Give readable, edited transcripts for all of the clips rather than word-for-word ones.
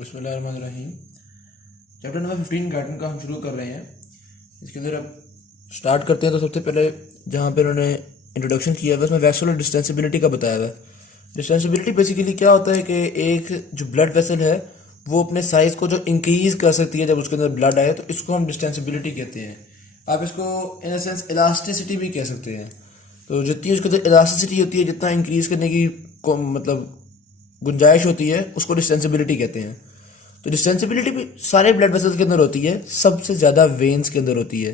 बिस्मिल्लाहिर्रहमानिर्रहीम। Chapter number 15 garden का हम शुरू कर रहे हैं। इसके अंदर अब स्टार्ट करते हैं तो सबसे पहले जहाँ पे उन्होंने इंट्रोडक्शन किया है उसमें वैस्कुलर डिस्टेंसिबिलिटी का बताया हुआ है। डिस्टेंसिबिलिटी बेसिकली क्या होता है कि एक जो ब्लड वेसल है वो अपने साइज को जो इंक्रीज कर सकती है जब उसके अंदर ब्लड आए, तो इसको हम डिस्टेंसिबिलिटी कहते हैं। आप इसको इन सेंस इलास्टिसिटी भी कह सकते हैं। तो जितनी उसके अंदर इलास्टिसिटी होती है, जितना इंक्रीज करने की मतलब गुंजाइश होती है, उसको डिस्टेंसिबिलिटी कहते हैं। तो डिस्टेंसिबिलिटी भी सारे ब्लड वेसल्स के अंदर होती है, सबसे ज़्यादा वेन्स के अंदर होती है।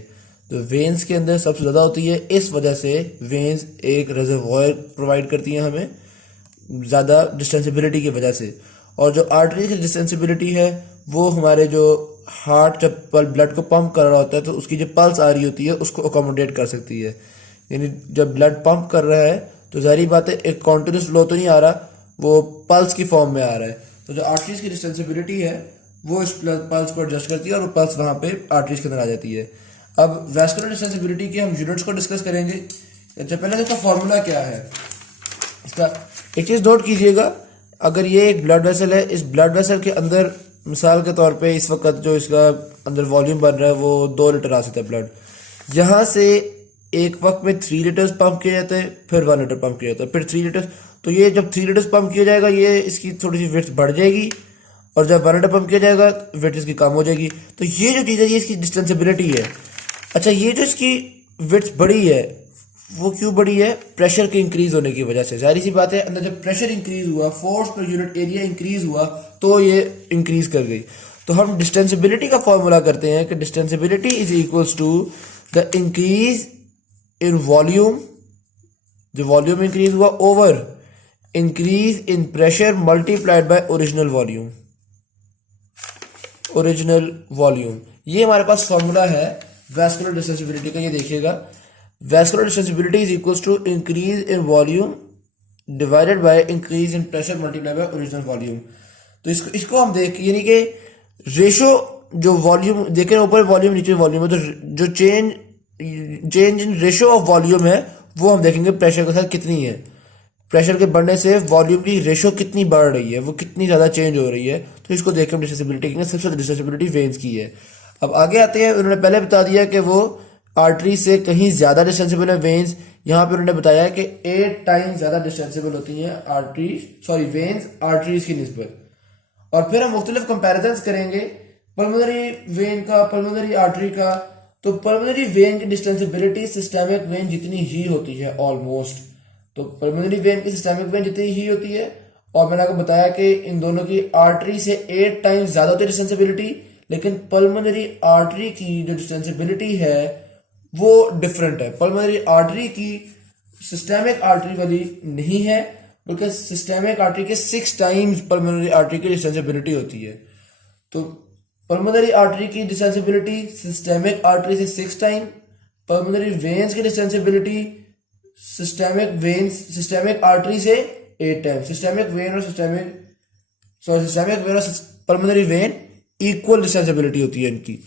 तो वेन्स के अंदर सबसे ज़्यादा होती है, इस वजह से वेन्स एक रिजर्वॉयर प्रोवाइड करती हैं हमें ज़्यादा डिस्टेंसिबिलिटी की वजह से। और जो आर्टरी की डिस्टेंसिबिलिटी है वो हमारे जो हार्ट जब ब्लड को पंप कर रहा होता है तो उसकी जो पल्स आ रही होती है उसको अकोमोडेट कर सकती है। यानी जब ब्लड पंप कर रहा है तो ज़ाहिर बात है एक कॉन्टिन्यूस फ्लो तो नहीं आ रहा, वो पल्स की फॉर्म में आ रहा है। तो जो आर्टरीज की डिस्टेंसिबिलिटी है वो इस पल्स को एडजस्ट करती है और वो पल्स वहाँ पे आर्टरीज के अंदर आ जाती है। अब वैस्कुलर डिस्टेंसिबिलिटी के हम यूनिट्स को डिस्कस करेंगे। अच्छा, पहले इसका फॉर्मूला क्या है इसका, एक चीज़ नोट कीजिएगा। अगर ये एक ब्लड वेसल है, इस ब्लड वेसल के अंदर मिसाल के तौर पे इस वक्त जो इसका अंदर वॉल्यूम बन रहा है वो 2 लीटर आ सकता है ब्लड। यहाँ से एक वक्त में 3 लीटर्स पंप किया जाता है, फिर 1 लीटर पंप किया जाता है, फिर 3 लीटर्स। तो ये जब 3 लीटर्स पंप किया जाएगा ये इसकी थोड़ी सी वेट बढ़ जाएगी, और जब 1 लीटर पंप किया जाएगा वेट इसकी कम हो जाएगी। तो ये जो चीज़ है ये इसकी डिस्टेंसिबिलिटी है। अच्छा, ये जो इसकी वेट बढ़ी है वो क्यों बढ़ी है? प्रेशर के इंक्रीज होने की वजह से। जाहिर सी बात है, अंदर जब प्रेशर इंक्रीज हुआ, force per unit area increase हुआ, तो ये इंक्रीज कर गई। तो हम डिस्टेंसिबिलिटी का फॉर्मूला करते हैं कि distensibility is equals to the increase in volume, जो वॉल्यूम इंक्रीज हुआ, over increase in pressure multiplied by original volume. Original volume, ये हमारे पास फॉर्मूला है वैस्कुलर डिस्टेंसिबिलिटी का। ये देखिएगा, vascular distensibility is equals to increase in volume divided by increase in pressure multiplied by original volume. तो इसको हम देख, यानी कि रेशो जो वॉल्यूम देखें, ऊपर वॉल्यूम नीचे वॉल्यूम है, तो जो change in ratio of volume है वो हम देखेंगे प्रेशर के साथ कितनी है। प्रेशर के बढ़ने से वॉल्यूम की रेशो कितनी बढ़ रही है, वो कितनी ज़्यादा चेंज हो रही है, तो इसको देख के हम डिस्टेंसिबिलिटी कहेंगे। सबसे ज़्यादा डिस्टेंसिबिलिटी वेन्स की है। अब आगे आते हैं, उन्होंने पहले बता दिया कि वो आर्टरी से कहीं ज़्यादा डिस्टेंसिबल है वेन्स। यहाँ पे उन्होंने बताया कि 8 टाइम्स ज़्यादा डिस्टेंसिबल होती हैं वेन्स आर्टरीज की निस्बत। और फिर हम मुख्तलिफ कंपेरिजन करेंगे पल्मोनरी वेन का, पल्मोनरी आर्टरी का। तो पल्मोनरी वेन की डिस्टेंसिबिलिटी सिस्टेमिक वेन जितनी ही होती है ऑलमोस्ट। तो पल्मोनरी वेन की सिस्टेमिक वेन जितनी ही होती है, और मैंने आपको बताया कि इन दोनों की आर्टरी से 8 टाइम्स ज्यादा होती है डिस्टेंसिबिलिटी। लेकिन पल्मोनरी आर्टरी की जो डिस्टेंसिबिलिटी है वो डिफरेंट है। पल्मोनरी आर्टरी की सिस्टेमिक आर्टरी वाली नहीं है, बल्कि सिस्टेमिक आर्टरी के 6 टाइम्स पल्मोनरी आर्टरी की डिस्टेंसिबिलिटी होती है। तो पल्मोनरी आर्टरी की डिस्टेंसिबिलिटी सिस्टेमिक आर्टरी से 6 टाइम, पल्मोनरी वेन्स की डिस्टेंसिबिलिटी सिस्टेमिक आर्टरी से 8 टाइम। सिस्टेमिक वेन और पल्मोनरी वेन इक्वल डिस्टेंसिबिलिटी होती है इनकी।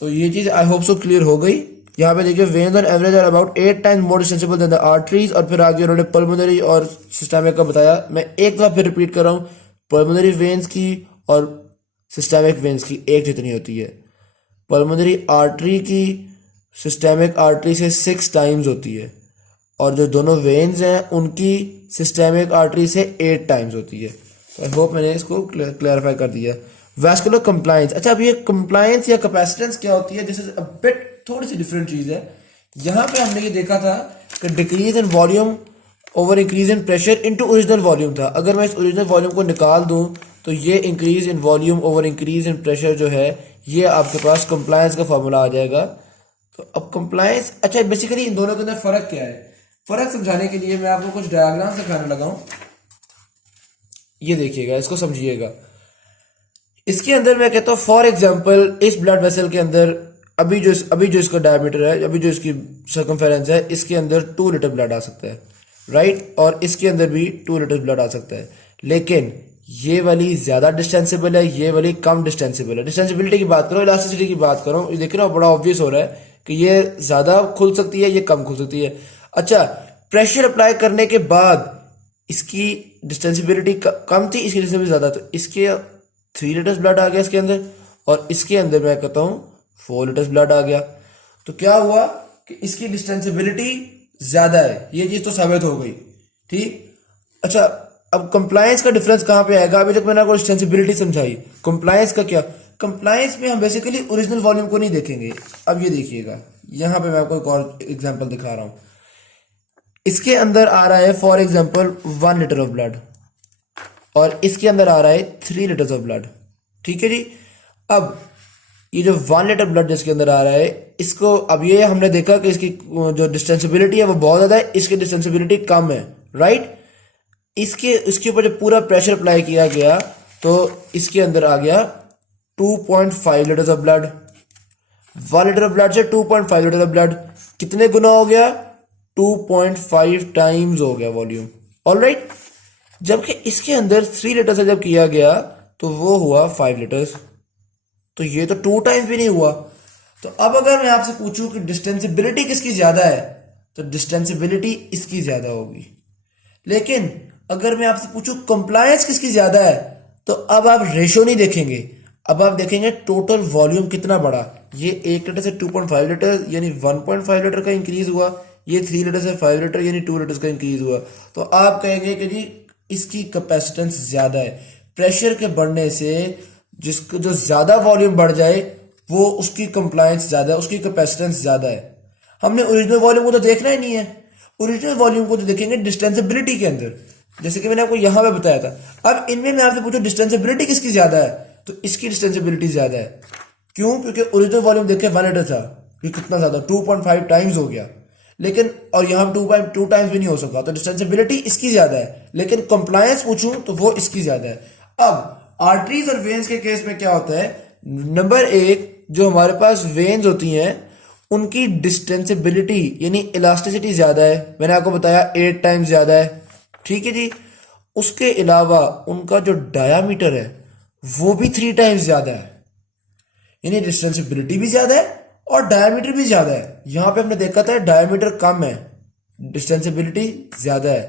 तो ये चीज आई होप सो क्लियर हो गई। यहाँ पे देखिए, veins on average are about 8 times more distensible than the arteries. और फिर आगे उन्होंने पल्मोनरी और सिस्टेमिक का बताया। मैं एक दफा फिर रिपीट कर रहा हूँ, पल्मोनरी वेन्स की और सिस्टेमिक वेन्स की एक जितनी होती है। पल्मोनरी आर्टरी की सिस्टेमिक आर्टरी से 6 टाइम्स होती है, और जो दोनों वेन्स हैं उनकी सिस्टेमिक आर्टरी से 8 टाइम्स होती है। तो आई होप मैंने इसको क्लैरिफाई कर दिया। वैस्कुलर कंप्लायंस, अच्छा अब ये कंप्लायंस या कैपेसिटेंस क्या होती है, जैसे बिट थोड़ी सी डिफरेंट चीज है। यहाँ पे हमने ये देखा था कि decrease in volume over increase in pressure into original volume था। अगर मैं इस ओरिजिनल वॉल्यूम को निकाल दूं तो ये increase in volume over increase in pressure जो है ये आपके पास कंप्लायंस का फॉर्मूला आ जाएगा। तो अब कंप्लायंस, अच्छा बेसिकली इन दोनों के अंदर फर्क क्या है? फर्क समझाने के लिए मैं आपको कुछ डायग्राम दिखाने लगा हूं। ये देखिएगा, इसको समझिएगा। इसके अंदर मैं कहता हूं फॉर एग्जांपल इस ब्लड वेसल के अंदर अभी जो इसका डायमीटर है, अभी जो इसकी सर्कमफेरेंस है, इसके अंदर 2 लीटर ब्लड आ सकता है, राइट। और इसके अंदर भी 2 लीटर ब्लड आ सकता है। लेकिन ये वाली ज्यादा डिस्टेंसिबल है, ये वाली कम डिस्टेंसिबल है। डिस्टेंसिबिलिटी की बात करो, इलास्टिसिटी की बात करो, ये देखिए ना बड़ा ऑब्वियस हो रहा है कि ये ज्यादा खुल सकती है, ये कम खुल सकती है। अच्छा, प्रेशर अप्लाई करने के बाद इसकी डिस्टेंसिबिलिटी कम थी, इसकी डिस्टेंसिबिलिटी ज्यादा। तो इसके 3 लीटर्स ब्लड आ गया इसके अंदर, और इसके अंदर मैं कहता हूँ 4 लीटर्स ब्लड आ गया। तो क्या हुआ कि इसकी डिस्टेंसिबिलिटी ज्यादा है, ये चीज तो साबित हो गई। ठीक, अच्छा अब कंप्लायंस का डिफरेंस कहाँ पे आएगा? अभी तक मैंने आपको डिस्टेंसिबिलिटी समझाई, कंप्लायंस का क्या? कंप्लायंस में हम बेसिकली ओरिजिनल वॉल्यूम को नहीं देखेंगे। अब ये देखिएगा, यहां पे मैं आपको एक और एग्जांपल दिखा रहा हूं। इसके अंदर आ रहा है for example 1 litre of blood, और इसके अंदर आ रहा है 3 लीटर्स ऑफ ब्लड। ठीक है जी। अब ये जो 1 लीटर ब्लड जिसके अंदर आ रहा है, इसको अब ये हमने देखा कि इसकी जो डिस्टेंसिबिलिटी है वो बहुत ज्यादा है, इसकी डिस्टेंसिबिलिटी कम है, राइट। इसके ऊपर जब पूरा प्रेशर अप्लाई किया गया तो इसके अंदर आ गया 2.5 litres of blood. 1 litre of blood से 2.5 लीटर ऑफ ब्लड कितने गुना हो गया? 2.5 टाइम्स हो गया वॉल्यूम, ऑलराइट। जबकि इसके अंदर 3 लीटर से जब किया गया तो वो हुआ 5 लीटर्स, तो ये तो 2 टाइम्स भी नहीं हुआ। तो अब अगर मैं आपसे पूछूं कि डिस्टेंसिबिलिटी किसकी ज्यादा है, तो डिस्टेंसिबिलिटी इसकी ज्यादा होगी। लेकिन अगर मैं आपसे पूछूं कंप्लायंस किसकी ज्यादा है, तो अब आप रेशो नहीं देखेंगे, अब आप देखेंगे टोटल वॉल्यूम कितना बढ़ा। ये 1 लीटर से 2.5 लीटर यानी 1.5 लीटर का इंक्रीज हुआ, ये 3 लीटर से 5 लीटर यानी 2 लीटर का इंक्रीज हुआ। तो आप कहेंगे कि जी इसकी कैपेसिटेंस ज्यादा है। प्रेशर के बढ़ने से जिसको जो ज्यादा वॉल्यूम बढ़ जाए वो उसकी कंप्लायंस ज्यादा है, उसकी कैपेसिटेंस ज्यादा है। हमने ओरिजिनल वॉल्यूम को तो देखना ही नहीं है, ओरिजिनल वॉल्यूम को तो देखेंगे डिस्टेंसिबिलिटी के अंदर, जैसे कि मैंने आपको यहां पे बताया था। अब इनमें मैं आपसे पूछूं डिस्टेंसिबिलिटी किसकी ज्यादा है, तो इसकी डिस्टेंसिबिलिटी ज्यादा है। क्यों? क्योंकि ओरिजिनल वॉल्यूम देखे 1 लीटर था, ये कितना ज्यादा 2.5 टाइम्स हो गया, लेकिन और यहां 2.2 टाइम्स भी नहीं हो सका, तो डिस्टेंसिबिलिटी इसकी ज्यादा है। लेकिन कंप्लायंस पूछूं तो वो इसकी ज्यादा है। अब आर्टरीज और वेन्स के केस में क्या होता है? नंबर 1, जो हमारे पास वेन्स होती हैं उनकी डिस्टेंसिबिलिटी यानी इलास्टिसिटी ज्यादा है, मैंने आपको बताया 8 टाइम्स ज्यादा है। ठीक है जी। उसके अलावा उनका जो डायामीटर है वो भी 3 टाइम्स ज्यादा है, यानी डिस्टेंसिबिलिटी भी ज्यादा है और डायामीटर भी ज्यादा है। यहां पे हमने देखा था डायामीटर कम है, डिस्टेंसिबिलिटी ज्यादा है,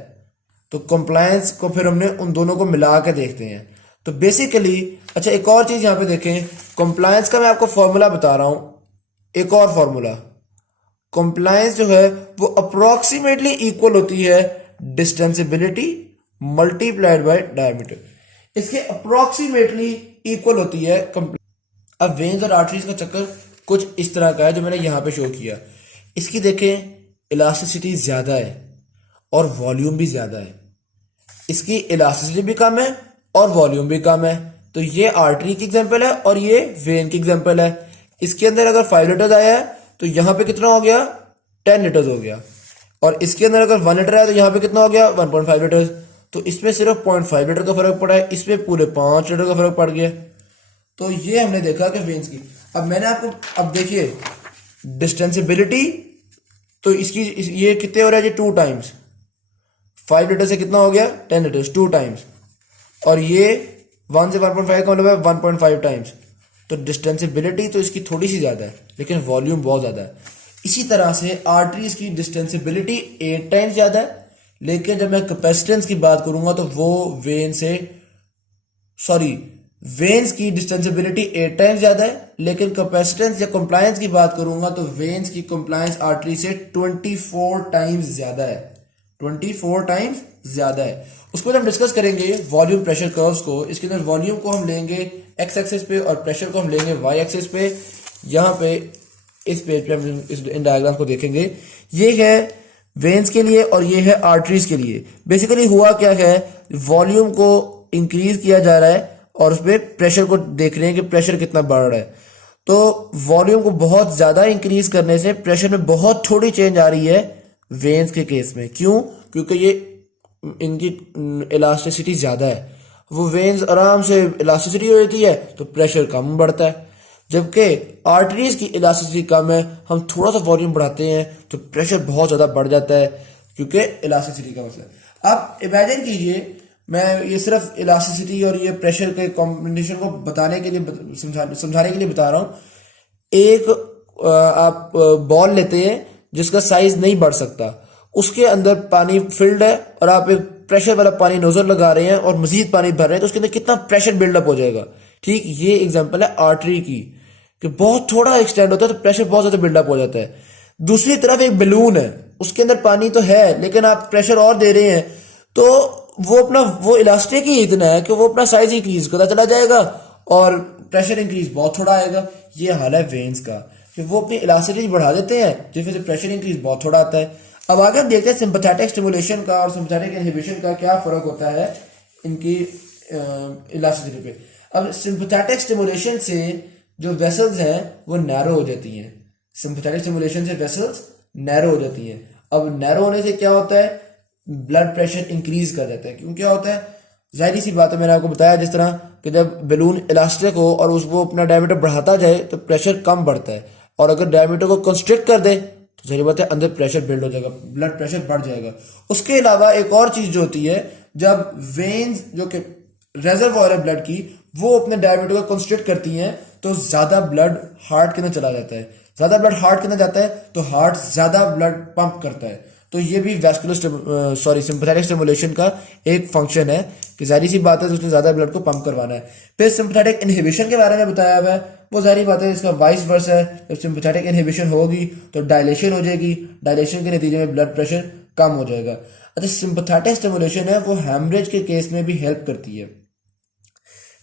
तो कंप्लायंस को फिर हमने उन दोनों को मिला के देखते हैं। तो बेसिकली अच्छा एक और चीज यहां पे देखें, कंप्लायंस का मैं आपको फॉर्मूला बता रहा हूं, एक और फॉर्मूला। कंप्लायंस जो है वो अप्रोक्सीमेटली इक्वल होती है डिस्टेंसिबिलिटी मल्टीप्लाइड बाय डायमीटर, इसके अप्रोक्सीमेटली इक्वल होती है कंप्लायंस। अब वेन्स और आर्टरीज का चक्कर कुछ इस तरह का है जो मैंने यहां पे शो किया। इसकी देखें इलास्टिसिटी ज्यादा है और वॉल्यूम भी ज्यादा है, इसकी इलास्टिसिटी भी कम है और वॉल्यूम भी कम है। तो ये आर्टरी की एग्जांपल है और ये वेन की एग्जांपल है। इसके अंदर अगर 5 लीटर आया है तो यहां पे कितना हो गया? 10 लीटर हो गया, और इसके अंदर अगर 1 लीटर आया तो यहां पे कितना हो गया? 1.5 लीटर। तो इसमें सिर्फ 0.5 लीटर का फर्क पड़ा है, इसमें पूरे 5 लीटर का फर्क पड़ गया। तो ये हमने देखा कि वेन्स की। अब मैंने आपको अब देखिए डिस्टेंसिबिलिटी, तो इसकी ये कितने हो रहा है जी? 2 टाइम्स। 5 लीटर से कितना हो गया? 10 लीटर, 2 टाइम्स। और ये 1 से 1.5 का मतलब है 1.5 टाइम्स। तो डिस्टेंसिबिलिटी तो इसकी थोड़ी सी ज्यादा है, लेकिन वॉल्यूम बहुत ज्यादा है। इसी तरह से आर्टरीज की डिस्टेंसिबिलिटी 8 टाइम्स ज्यादा है, लेकिन जब मैं कैपेसिटेंस की बात करूंगा तो वो वेन्स की डिस्टेंसिबिलिटी 8 टाइम्स ज्यादा है, लेकिन कैपेसिटेंस या कंप्लायंस की बात करूंगा तो वेन्स की कंप्लायंस आर्टरी से 24 टाइम्स ज्यादा है, 24 टाइम्स ज्यादा है। उसको हम डिस्कस करेंगे वॉल्यूम प्रेशर कर्व्स को। इसके अंदर वॉल्यूम को हम लेंगे एक्स एक्सिस पे और प्रेशर को हम लेंगे वाई एक्सिस पे। यहाँ पे इस पेज पे हम इन डायग्राम को देखेंगे। ये है वेन्स के लिए और ये है आर्टरीज के लिए। बेसिकली हुआ क्या है, वॉल्यूम को इंक्रीज किया जा रहा है और उसपे प्रेशर को देख रहे हैं कि प्रेशर कितना बढ़ रहा है। तो वॉल्यूम को बहुत ज्यादा इंक्रीज करने से प्रेशर में बहुत थोड़ी चेंज आ रही है वेन्स के केस में। क्यों? क्योंकि ये इनकी इलास्टिसिटी ज्यादा है, वो वेन्स आराम से इलास्टिसिटी हो जाती है तो प्रेशर कम बढ़ता है। जबकि आर्टरीज की इलास्टिसिटी कम है, हम थोड़ा सा वॉल्यूम बढ़ाते हैं तो प्रेशर बहुत ज्यादा बढ़ जाता है, क्योंकि इलास्टिसिटी का मसला। अब इमेजिन कीजिए, मैं ये सिर्फ इलास्टिसिटी और ये प्रेशर के कॉम्बिनेशन को बताने के लिए समझाने के लिए बता रहा हूं। एक आप बॉल लेते हैं जिसका साइज नहीं बढ़ सकता, उसके अंदर पानी फिल्ड है और आप एक प्रेशर वाला पानी नोजल लगा रहे हैं और मजीद पानी भर रहे हैं तो उसके अंदर कितना प्रेशर बिल्डअप हो जाएगा। ठीक, ये एग्जांपल है आर्टरी की कि बहुत थोड़ा एक्सटेंड होता है तो प्रेशर बहुत ज्यादा बिल्डअप हो जाता है। दूसरी तरफ एक बलून है, उसके अंदर पानी तो है लेकिन आप प्रेशर और दे रहे हैं तो वो इलास्टिक ही इतना है कि वो अपना साइज इंक्रीज करता चला जाएगा और प्रेशर इंक्रीज बहुत थोड़ा आएगा। ये हाल है वेन्स का कि वो अपनी इलास्टिसिटी बढ़ा देते हैं जिसमें से प्रेशर इंक्रीज बहुत थोड़ा आता है। अब आगे हम देखते हैं सिंपैथेटिक स्टिमुलेशन का और सिंपैथेटिक इनहिबिशन का क्या फर्क होता है इनकी इलास्टिसिटी पे। अब सिंपैथेटिक स्टिमुलेशन से जो वेसल्स हैं वो नैरो हो जाती हैं। सिंपैथेटिक स्टिमुलेशन से वेसल्स नैरो हो जाती हैं। अब नैरो होने से क्या होता है, ब्लड प्रेशर इंक्रीज कर जाता है। क्यों क्या होता है, जाहिर सी बात है, मैंने आपको बताया जिस तरह कि जब बलून इलास्टिक हो और उसको अपना डायमीटर बढ़ाता जाए तो प्रेशर कम बढ़ता है, और अगर डायमीटर को कंस्ट्रिक्ट कर दे तो जाहिर बात है अंदर प्रेशर बिल्ड हो जाएगा, ब्लड प्रेशर बढ़ जाएगा। उसके अलावा एक और चीज जो होती है, जब वेन्स जो कि रेजर्वॉयर है ब्लड की वो अपने डायमीटर को कंस्ट्रिक्ट करती हैं तो ज्यादा ब्लड हार्ट के अंदर चला जाता है। ज्यादा ब्लड हार्ट के अंदर जाता है तो हार्ट ज्यादा ब्लड पंप करता है। तो ये भी वैस्कुलर सिंपैथेटिक स्टिमुलेशन का एक फंक्शन है कि जाहिर सी बात है तो उसने ज्यादा ब्लड को पंप करवाना है। फिर सिंपैथेटिक इनहिबिशन के बारे में बताया हुआ है, वो जाहिर बात है इसका वाइस वर्सा है। जब सिंपैथेटिक इनहिबिशन होगी तो डायलेशन हो जाएगी, डायलेशन के नतीजे में ब्लड प्रेशर कम हो जाएगा। अच्छा, सिंपैथेटिक स्टिमुलेशन है वो हेमरेज के केस में भी हेल्प करती है।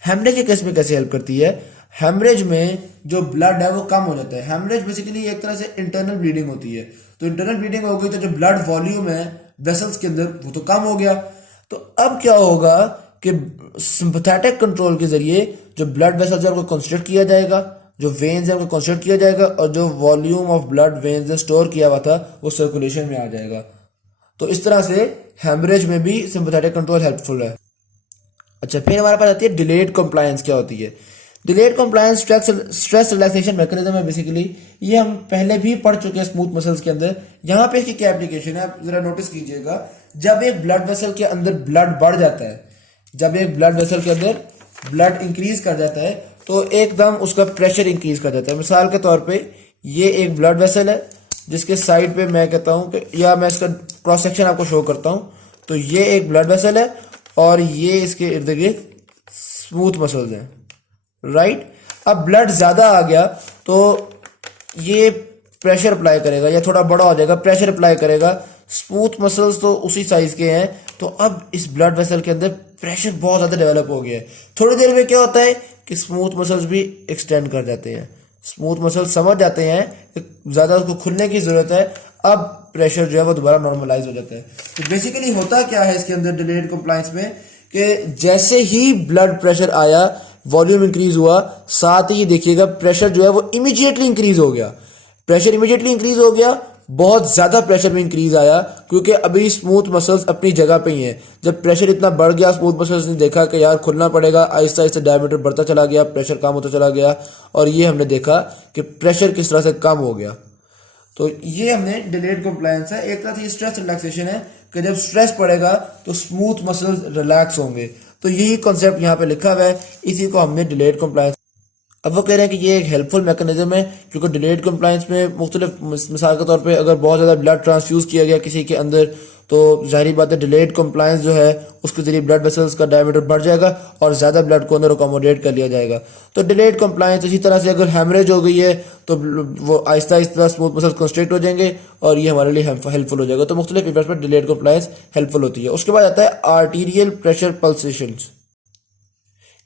हेमरेज के केस में कैसे हेल्प करती है, हेमरेज में जो ब्लड है वो कम हो जाता है। हेमरेज बेसिकली एक तरह से इंटरनल ब्लीडिंग होती है, तो इंटरनल ब्लीडिंग हो गई तो जो ब्लड वॉल्यूम है वेसल्स के अंदर वो तो कम हो गया। तो अब क्या होगा कि सिंपैथेटिक कंट्रोल के जरिए जो ब्लड वेसल्स है उनको कंस्ट्रिक्ट किया जाएगा, जो वेन्स है उनको कंस्ट्रिक्ट किया जाएगा और जो वॉल्यूम ऑफ ब्लड वेन्स ने स्टोर किया हुआ था वो सर्कुलेशन में आ जाएगा। तो इस तरह से हेमरेज में भी सिंपैथेटिक कंट्रोल हेल्पफुल है। अच्छा, फिर हमारे पास आती है डिलेड कंप्लायंस। क्या होती है delayed compliance? Stress relaxation mechanism है बेसिकली। ये हम पहले भी पढ़ चुके हैं स्मूथ मसल्स के अंदर। यहाँ पे इसकी क्या एप्लीकेशन है आप जरा नोटिस कीजिएगा। जब एक ब्लड वेसल के अंदर ब्लड बढ़ जाता है, जब एक ब्लड वेसल के अंदर ब्लड इंक्रीज कर जाता है तो एकदम उसका प्रेशर इंक्रीज कर जाता है। मिसाल के तौर पे ये एक ब्लड वेसल है जिसके साइड पे मैं कहता हूँ कि, या मैं इसका क्रॉस सेक्शन आपको शो करता हूँ, तो ये एक ब्लड वेसल है और ये इसके इर्द गिर्द स्मूथ मसल्स हैं, राइट। अब ब्लड ज्यादा आ गया तो ये प्रेशर अप्लाई करेगा या थोड़ा बड़ा हो जाएगा, प्रेशर अप्लाई करेगा। स्मूथ मसल्स तो उसी साइज के हैं, तो अब इस ब्लड वेसल के अंदर प्रेशर बहुत ज्यादा डेवलप हो गया है। थोड़ी देर में क्या होता है कि स्मूथ मसल्स भी एक्सटेंड कर जाते हैं। स्मूथ मसल्स समझ जाते हैं कि ज्यादा उसको खुलने की जरूरत है, अब प्रेशर जो है वो दोबारा नॉर्मलाइज हो जाता है। तो बेसिकली होता क्या है इसके अंदर डिलेड कंप्लायंस में कि जैसे ही ब्लड प्रेशर आया, वॉल्यूम इंक्रीज हुआ, साथ ही देखिएगा प्रेशर जो है वो इमीडिएटली इंक्रीज हो गया। प्रेशर इमीडिएटली इंक्रीज हो गया, बहुत ज्यादा प्रेशर में इंक्रीज आया क्योंकि अभी स्मूथ मसल्स अपनी जगह पे ही हैं। जब प्रेशर इतना बढ़ गया, स्मूथ मसल्स ने देखा कि यार खुलना पड़ेगा, आहिस्ता आहिस्ता डायमीटर बढ़ता चला गया, प्रेशर कम होता चला गया, और ये हमने देखा कि प्रेशर किस तरह से कम हो गया। तो ये हमने डिलेड कंप्लायंस है। एक तरह से स्ट्रेस रिलैक्सेशन है कि जब स्ट्रेस पड़ेगा तो स्मूथ मसल्स रिलैक्स होंगे। तो यही कॉन्सेप्ट यहाँ पे लिखा हुआ है, इसी को हमने डिलेड कंप्लायंस। अब वो कह रहे हैं कि ये एक हेल्पफुल मैकेनिज्म है क्योंकि डिलेड कंप्लायंस में मुख्तलिफ, मिसाल के तौर पे अगर बहुत ज़्यादा ब्लड ट्रांसफ्यूज किया गया किसी के अंदर तो जाहिर बात है डिलेड कंप्लायंस जो है उसके जरिए ब्लड वेसल्स का डायमीटर बढ़ जाएगा और ज़्यादा ब्लड को अंदर अकोमोडेट कर लिया जाएगा। तो डिलेड कंप्लायंस इसी तरह से अगर हेमरेज हो गई है तो वो Aahista Aahista smooth muscles constrict हो जाएंगे और ये हमारे लिए हेल्पफुल हो जाएगा। तो मुख्तलिफ इवेंट्स पर डिलेड कंप्लायंस हेल्पफुल होती है। उसके बाद आता है आर्टीरियल प्रेशर पल्सेशंस।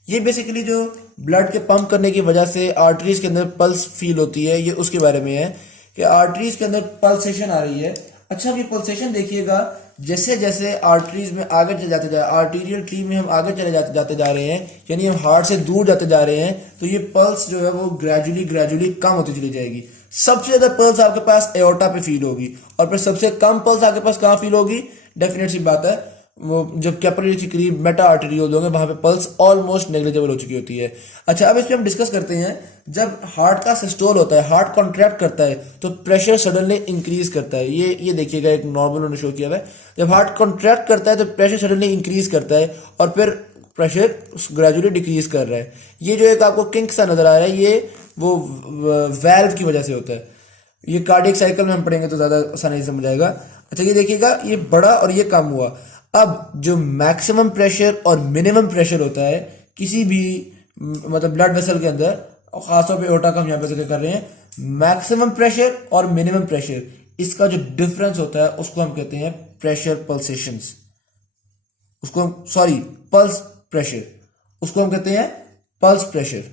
ये बेसिकली जो ब्लड के पंप करने की वजह से आर्टरीज के अंदर पल्स फील होती है, ये उसके बारे में है कि आर्टरीज के अंदर पल्सेशन आ रही है। अच्छा, ये पल्सेशन देखिएगा, जैसे जैसे आर्टरीज में आगे चले जाते जा, आर्टीरियल ट्री में हम आगे चले जाते जा रहे हैं, यानी हम हार्ट से दूर जाते जा रहे हैं, तो ये पल्स जो है वो ग्रेजुअली कम होती चली जाएगी। सबसे ज्यादा पल्स आपके पास एओर्टा पे फील होगी और फिर सबसे कम पल्स आपके पास कहाँ फील होगी? डेफिनेट सी बात है, वो जब कैपिलरी के करीब मेटा आर्टेरियोल होंगे वहां पे पल्स ऑलमोस्ट नेग्लिजिबल हो चुकी होती है। अच्छा, अब इस पे हम डिस्कस करते हैं, जब हार्ट का सिस्टोल होता है, हार्ट कॉन्ट्रैक्ट करता है तो प्रेशर सडनली इंक्रीज करता है। ये देखिएगा, एक नॉर्मल उन्होंने शो किया हुआ है। जब हार्ट कॉन्ट्रैक्ट करता है तो प्रेशर सडनली इंक्रीज करता है और फिर प्रेशर ग्रेजुअली डिक्रीज कर रहा है। ये जो एक आपको किंक सा नजर आ रहा है, ये वो वैल्व की वजह से होता है। ये कार्डियक साइकिल में हम पढ़ेंगे तो ज्यादा आसानी से समझ आएगा। अच्छा, ये देखिएगा, ये बढ़ा और ये कम हुआ। अब जो मैक्सिमम प्रेशर और मिनिमम प्रेशर होता है किसी भी मतलब ब्लड वेसल के अंदर, और खासतौर पे एओर्टा का हम यहाँ पे जिक्र कर रहे हैं, मैक्सिमम प्रेशर और मिनिमम प्रेशर, इसका जो डिफरेंस होता है उसको हम कहते हैं प्रेशर पल्सेशंस, उसको हम सॉरी पल्स प्रेशर, उसको हम कहते हैं पल्स प्रेशर।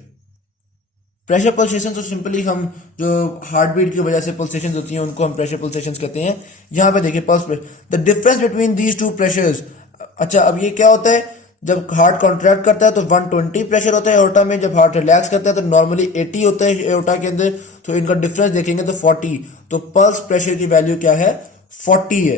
प्रेशर पल्सेशन तो सिंपली हम जो हार्ट बीट की वजह से पल्सेशन होती हैं उनको हम प्रेशर पल्सेशन कहते हैं। यहाँ पे देखिए pulse pressure, the difference between these two pressures. अच्छा, अब ये क्या होता है, जब हार्ट कॉन्ट्रैक्ट करता है तो 120 प्रेशर होता है एओर्टा में, जब हार्ट रिलैक्स करता है तो नॉर्मली 80 होता है एओर्टा के अंदर, तो इनका डिफरेंस देखेंगे तो 40, तो पल्स प्रेशर की वैल्यू क्या है, 40 है।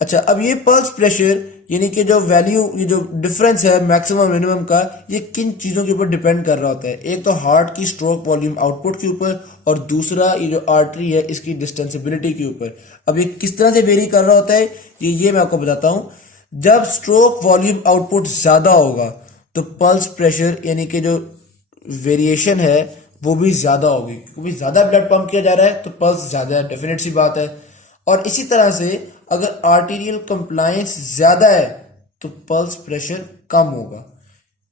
अच्छा, अब ये पल्स प्रेशर यानी कि जो वैल्यू, ये जो डिफरेंस है मैक्सिमम मिनिमम का, ये किन चीज़ों के ऊपर डिपेंड कर रहा होता है, एक तो हार्ट की स्ट्रोक वॉल्यूम आउटपुट के ऊपर, और दूसरा ये जो आर्टरी है इसकी डिस्टेंसिबिलिटी के ऊपर। अब ये किस तरह से वेरी कर रहा होता है ये मैं आपको बताता हूँ। जब स्ट्रोक वॉल्यूम आउटपुट ज़्यादा होगा तो पल्स प्रेशर यानी कि जो वेरिएशन है वो भी ज़्यादा होगी, क्योंकि ज़्यादा ब्लड पंप किया जा रहा है तो पल्स ज़्यादा है, डेफिनेट सी बात है। और इसी तरह से अगर आर्टीरियल कंप्लायंस ज़्यादा है तो पल्स प्रेशर कम होगा।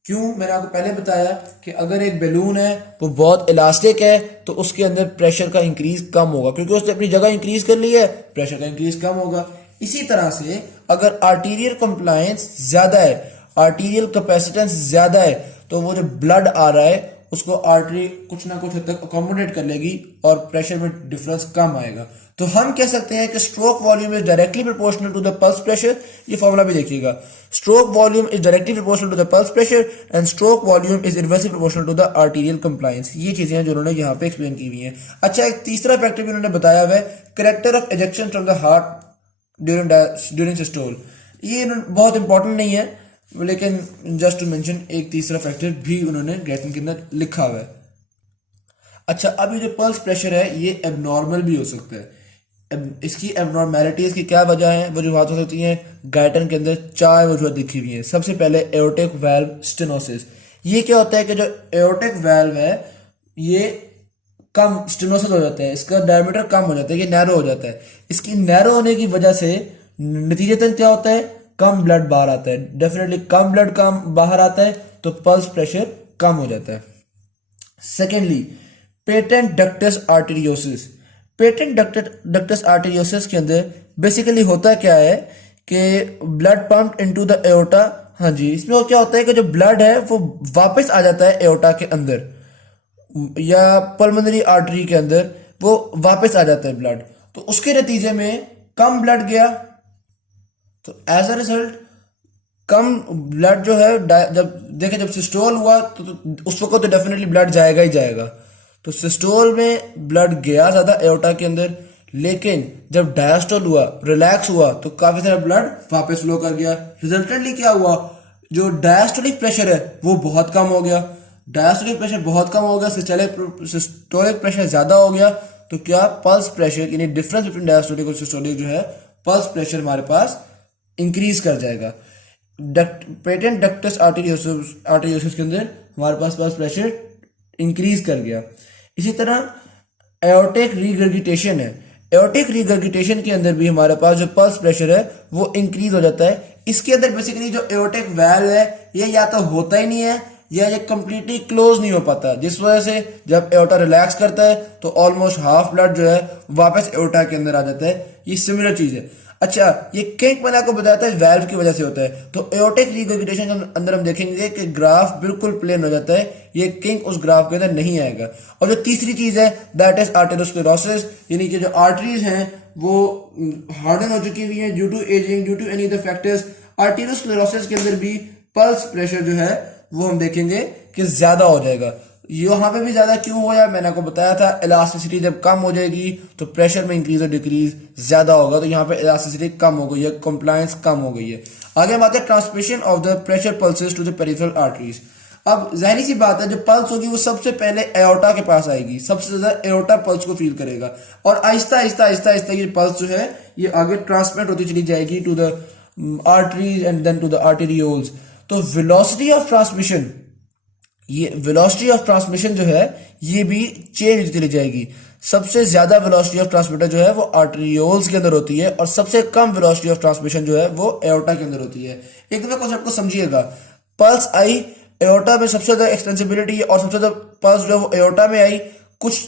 क्यों, मैंने आपको पहले बताया कि अगर एक बैलून है वो बहुत इलास्टिक है तो उसके अंदर प्रेशर का इंक्रीज कम होगा, क्योंकि उसने अपनी जगह इंक्रीज कर ली है, प्रेशर का इंक्रीज कम होगा। इसी तरह से अगर आर्टीरियल कंप्लायंस ज़्यादा है, आर्टीरियल कैपेसिटेंस ज़्यादा है, तो वो जो ब्लड आ रहा है उसको आर्टरी कुछ ना कुछ हद तक अकोमोडेट कर लेगी और प्रेशर में डिफरेंस कम आएगा। तो हम कह सकते हैं कि stroke volume is directly proportional to the pulse pressure. ये फॉर्मूला भी देखिएगा, stroke volume is directly proportional to the pulse pressure and stroke volume is inversely proportional to the arterial compliance. ये चीजें हैं जो उन्होंने यहाँ पे एक्सप्लेन की हुई हैं। अच्छा, एक तीसरा फैक्टर भी उन्होंने बताया हुआ है, character of ejection from the heart during systole. ये बहुत इंपॉर्टेंट नहीं है, लेकिन जस्ट टू मेंशन एक तीसरा फैक्टर भी उन्होंने गैटन के अंदर लिखा हुआ है। अच्छा, अब ये जो पल्स प्रेशर है ये एबनॉर्मल भी हो सकता है। इसकी एबनॉर्मेलिटीज की क्या वजह है, वजूहत हो सकती हैं, गाइटन के अंदर 4 वजूहत लिखी हुई हैं। सबसे पहले एओर्टिक वाल्व स्टेनोसिस। ये क्या होता है कि जो एओर्टिक वाल्व है ये कम स्टेनोसिस हो जाता है, इसका डायमीटर कम हो जाता है, ये नैरो हो जाता है। इसकी नैरो होने की वजह से नतीजतन क्या होता है, कम ब्लड बाहर आता है। डेफिनेटली कम ब्लड कम बाहर आता है तो पल्स प्रेशर कम हो जाता है। Secondly, patent ductus arteriosus. Patent ductus arteriosus के अंदर बेसिकली होता क्या है कि blood pump into the aorta. हाँ जी, इसमें वो क्या होता है कि जो ब्लड है वो वापस आ जाता है एओर्टा के अंदर या पल्मोनरी आर्टरी के अंदर, वो वापस आ जाता है ब्लड, तो उसके नतीजे में कम ब्लड गया, तो एज अ रिजल्ट कम ब्लड जो है जब सिस्टोल हुआ तो उस वक्त तो डेफिनेटली ब्लड जाएगा ही जाएगा। तो सिस्टोल में ब्लड गया ज़्यादा एओर्टा के अंदर, लेकिन जब डायस्टोल हुआ, रिलैक्स हुआ, तो काफ़ी सारा ब्लड वापस फ्लो कर गया। रिजल्टेंटली क्या हुआ, जो डायस्टोलिक प्रेशर है वो बहुत कम हो गया। डायस्टोलिक प्रेशर बहुत कम हो गया, सिस्टोलिक प्रेशर ज़्यादा हो गया, तो क्या पल्स प्रेशर यानी डिफरेंस बिटवीन डायस्टोलिक और सिस्टोलिक जो है पल्स प्रेशर हमारे पास इंक्रीज कर जाएगा। पेटेंट डक्टस आर्टेरियोसिस के अंदर हमारे पास पल्स प्रेशर इंक्रीज कर गया। इसी तरह एओर्टिक रीगर्गिटेशन है, एओर्टिक रीगर्गिटेशन के अंदर भी हमारे पास जो पल्स प्रेशर है वो इंक्रीज हो जाता है। इसके अंदर बेसिकली जो एओर्टिक वाल्व है ये या तो होता ही नहीं है या ये कंप्लीटली क्लोज नहीं हो पाता, जिस वजह से जब एओर्टा रिलैक्स करता है तो ऑलमोस्ट हाफ ब्लड जो है वापस एओर्टा के अंदर आ जाता है। ये सिमिलर चीज है। अच्छा, ये किंक मैंने आपको बताया था वाल्व की वजह से होता है, तो एओर्टिक रीगर्गिटेशन के अंदर हम देखेंगे कि ग्राफ बिल्कुल प्लेन हो जाता है, ये किंक उस ग्राफ के अंदर नहीं आएगा। और जो तीसरी चीज है दैट इज आर्टेरोस्क्लेरोसिस, यानी कि जो आर्टरीज हैं वो हार्डन हो चुकी हुई है due to aging, due to any other factors. Arteriosclerosis के अंदर भी पल्स प्रेशर जो है वो हम देखेंगे कि ज्यादा हो जाएगा। यहाँ पे भी ज्यादा क्यों होया, मैंने आपको बताया था, इलास्टिसिटी जब कम हो जाएगी तो प्रेशर में इंक्रीज और डिक्रीज ज्यादा होगा, तो यहाँ पे इलास्टिसिटी कम हो गई है, कंप्लायंस कम हो गई है। आगे हम आते हैं transmission of the pressure pulses to the peripheral arteries. अब जाहिर सी बात है, जो पल्स होगी वो सबसे पहले एओर्टा के पास आएगी, सबसे ज्यादा एओर्टा पल्स को फील करेगा, और आहिस्ता आहिस्ता आहिस्ता आहिस्ता ये पल्स जो है ये आगे ट्रांसमिट होती चली जाएगी to the arteries and then to the arterioles. तो वेलोसिटी ऑफ ट्रांसमिशन ये वेलोसिटी ऑफ ट्रांसमिशन जो है ये भी चेंज होती चली जाएगी। सबसे ज्यादा वेलोसिटी ऑफ ट्रांसमिटर जो है वो आर्टरियोल्स के अंदर होती है और सबसे कम वेलोसिटी ऑफ ट्रांसमिशन जो है वो एओर्टा के अंदर होती है। एक दफा कॉन्सेप्ट को समझिएगा, पल्स आई एओर्टा में सबसे ज्यादा एक्सटेंसिबिलिटी और सबसे ज्यादा पल्स जो है वो एओर्टा में आई, कुछ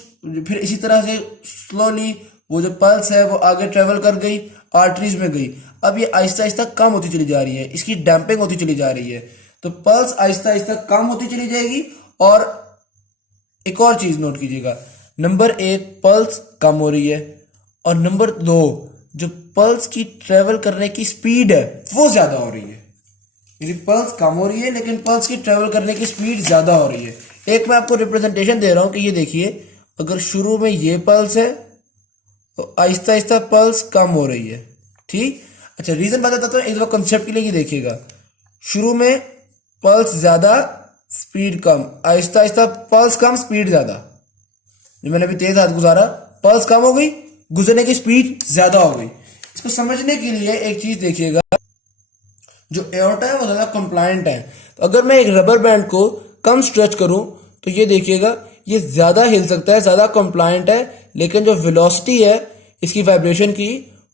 फिर इसी तरह से स्लोली वो जो पल्स है वो आगे ट्रेवल कर गई, आर्टरीज में गई। अब ये आहिस्ता आहिस्ता कम होती चली जा रही है, इसकी डैम्पिंग होती चली जा रही है। तो पल्स आहिस्ता आहिस्ता कम होती चली जाएगी। और एक और चीज नोट कीजिएगा, नंबर एक पल्स कम हो रही है, और नंबर दो जो पल्स की ट्रेवल करने की स्पीड है वो ज्यादा हो रही है। यदि पल्स कम हो रही है लेकिन पल्स की ट्रेवल करने की स्पीड ज्यादा हो रही है। एक मैं आपको रिप्रेजेंटेशन दे रहा हूं कि ये देखिए, अगर शुरू में ये पल्स है तो आहिस्ता आहिस्ता पल्स कम हो रही है, ठीक। अच्छा, रीजन बताता हूं, एक दफा कंसेप्ट के लिए ये देखिएगा, शुरू में पल्स ज्यादा स्पीड कम, आहिस्ता आहिस्ता पल्स कम स्पीड ज्यादा। जो मैंने अभी तेज हाथ गुजारा, पल्स कम हो गई, गुजरने की स्पीड ज्यादा हो गई। इसको समझने के लिए एक चीज देखिएगा, जो एओर्टा है वो ज्यादा कंप्लायंट है। तो अगर मैं एक रबर बैंड को कम स्ट्रेच करूं तो ये देखिएगा ये ज्यादा हिल सकता है, ज्यादा कंप्लायंट है, लेकिन जो वेलोसिटी है इसकी वाइब्रेशन की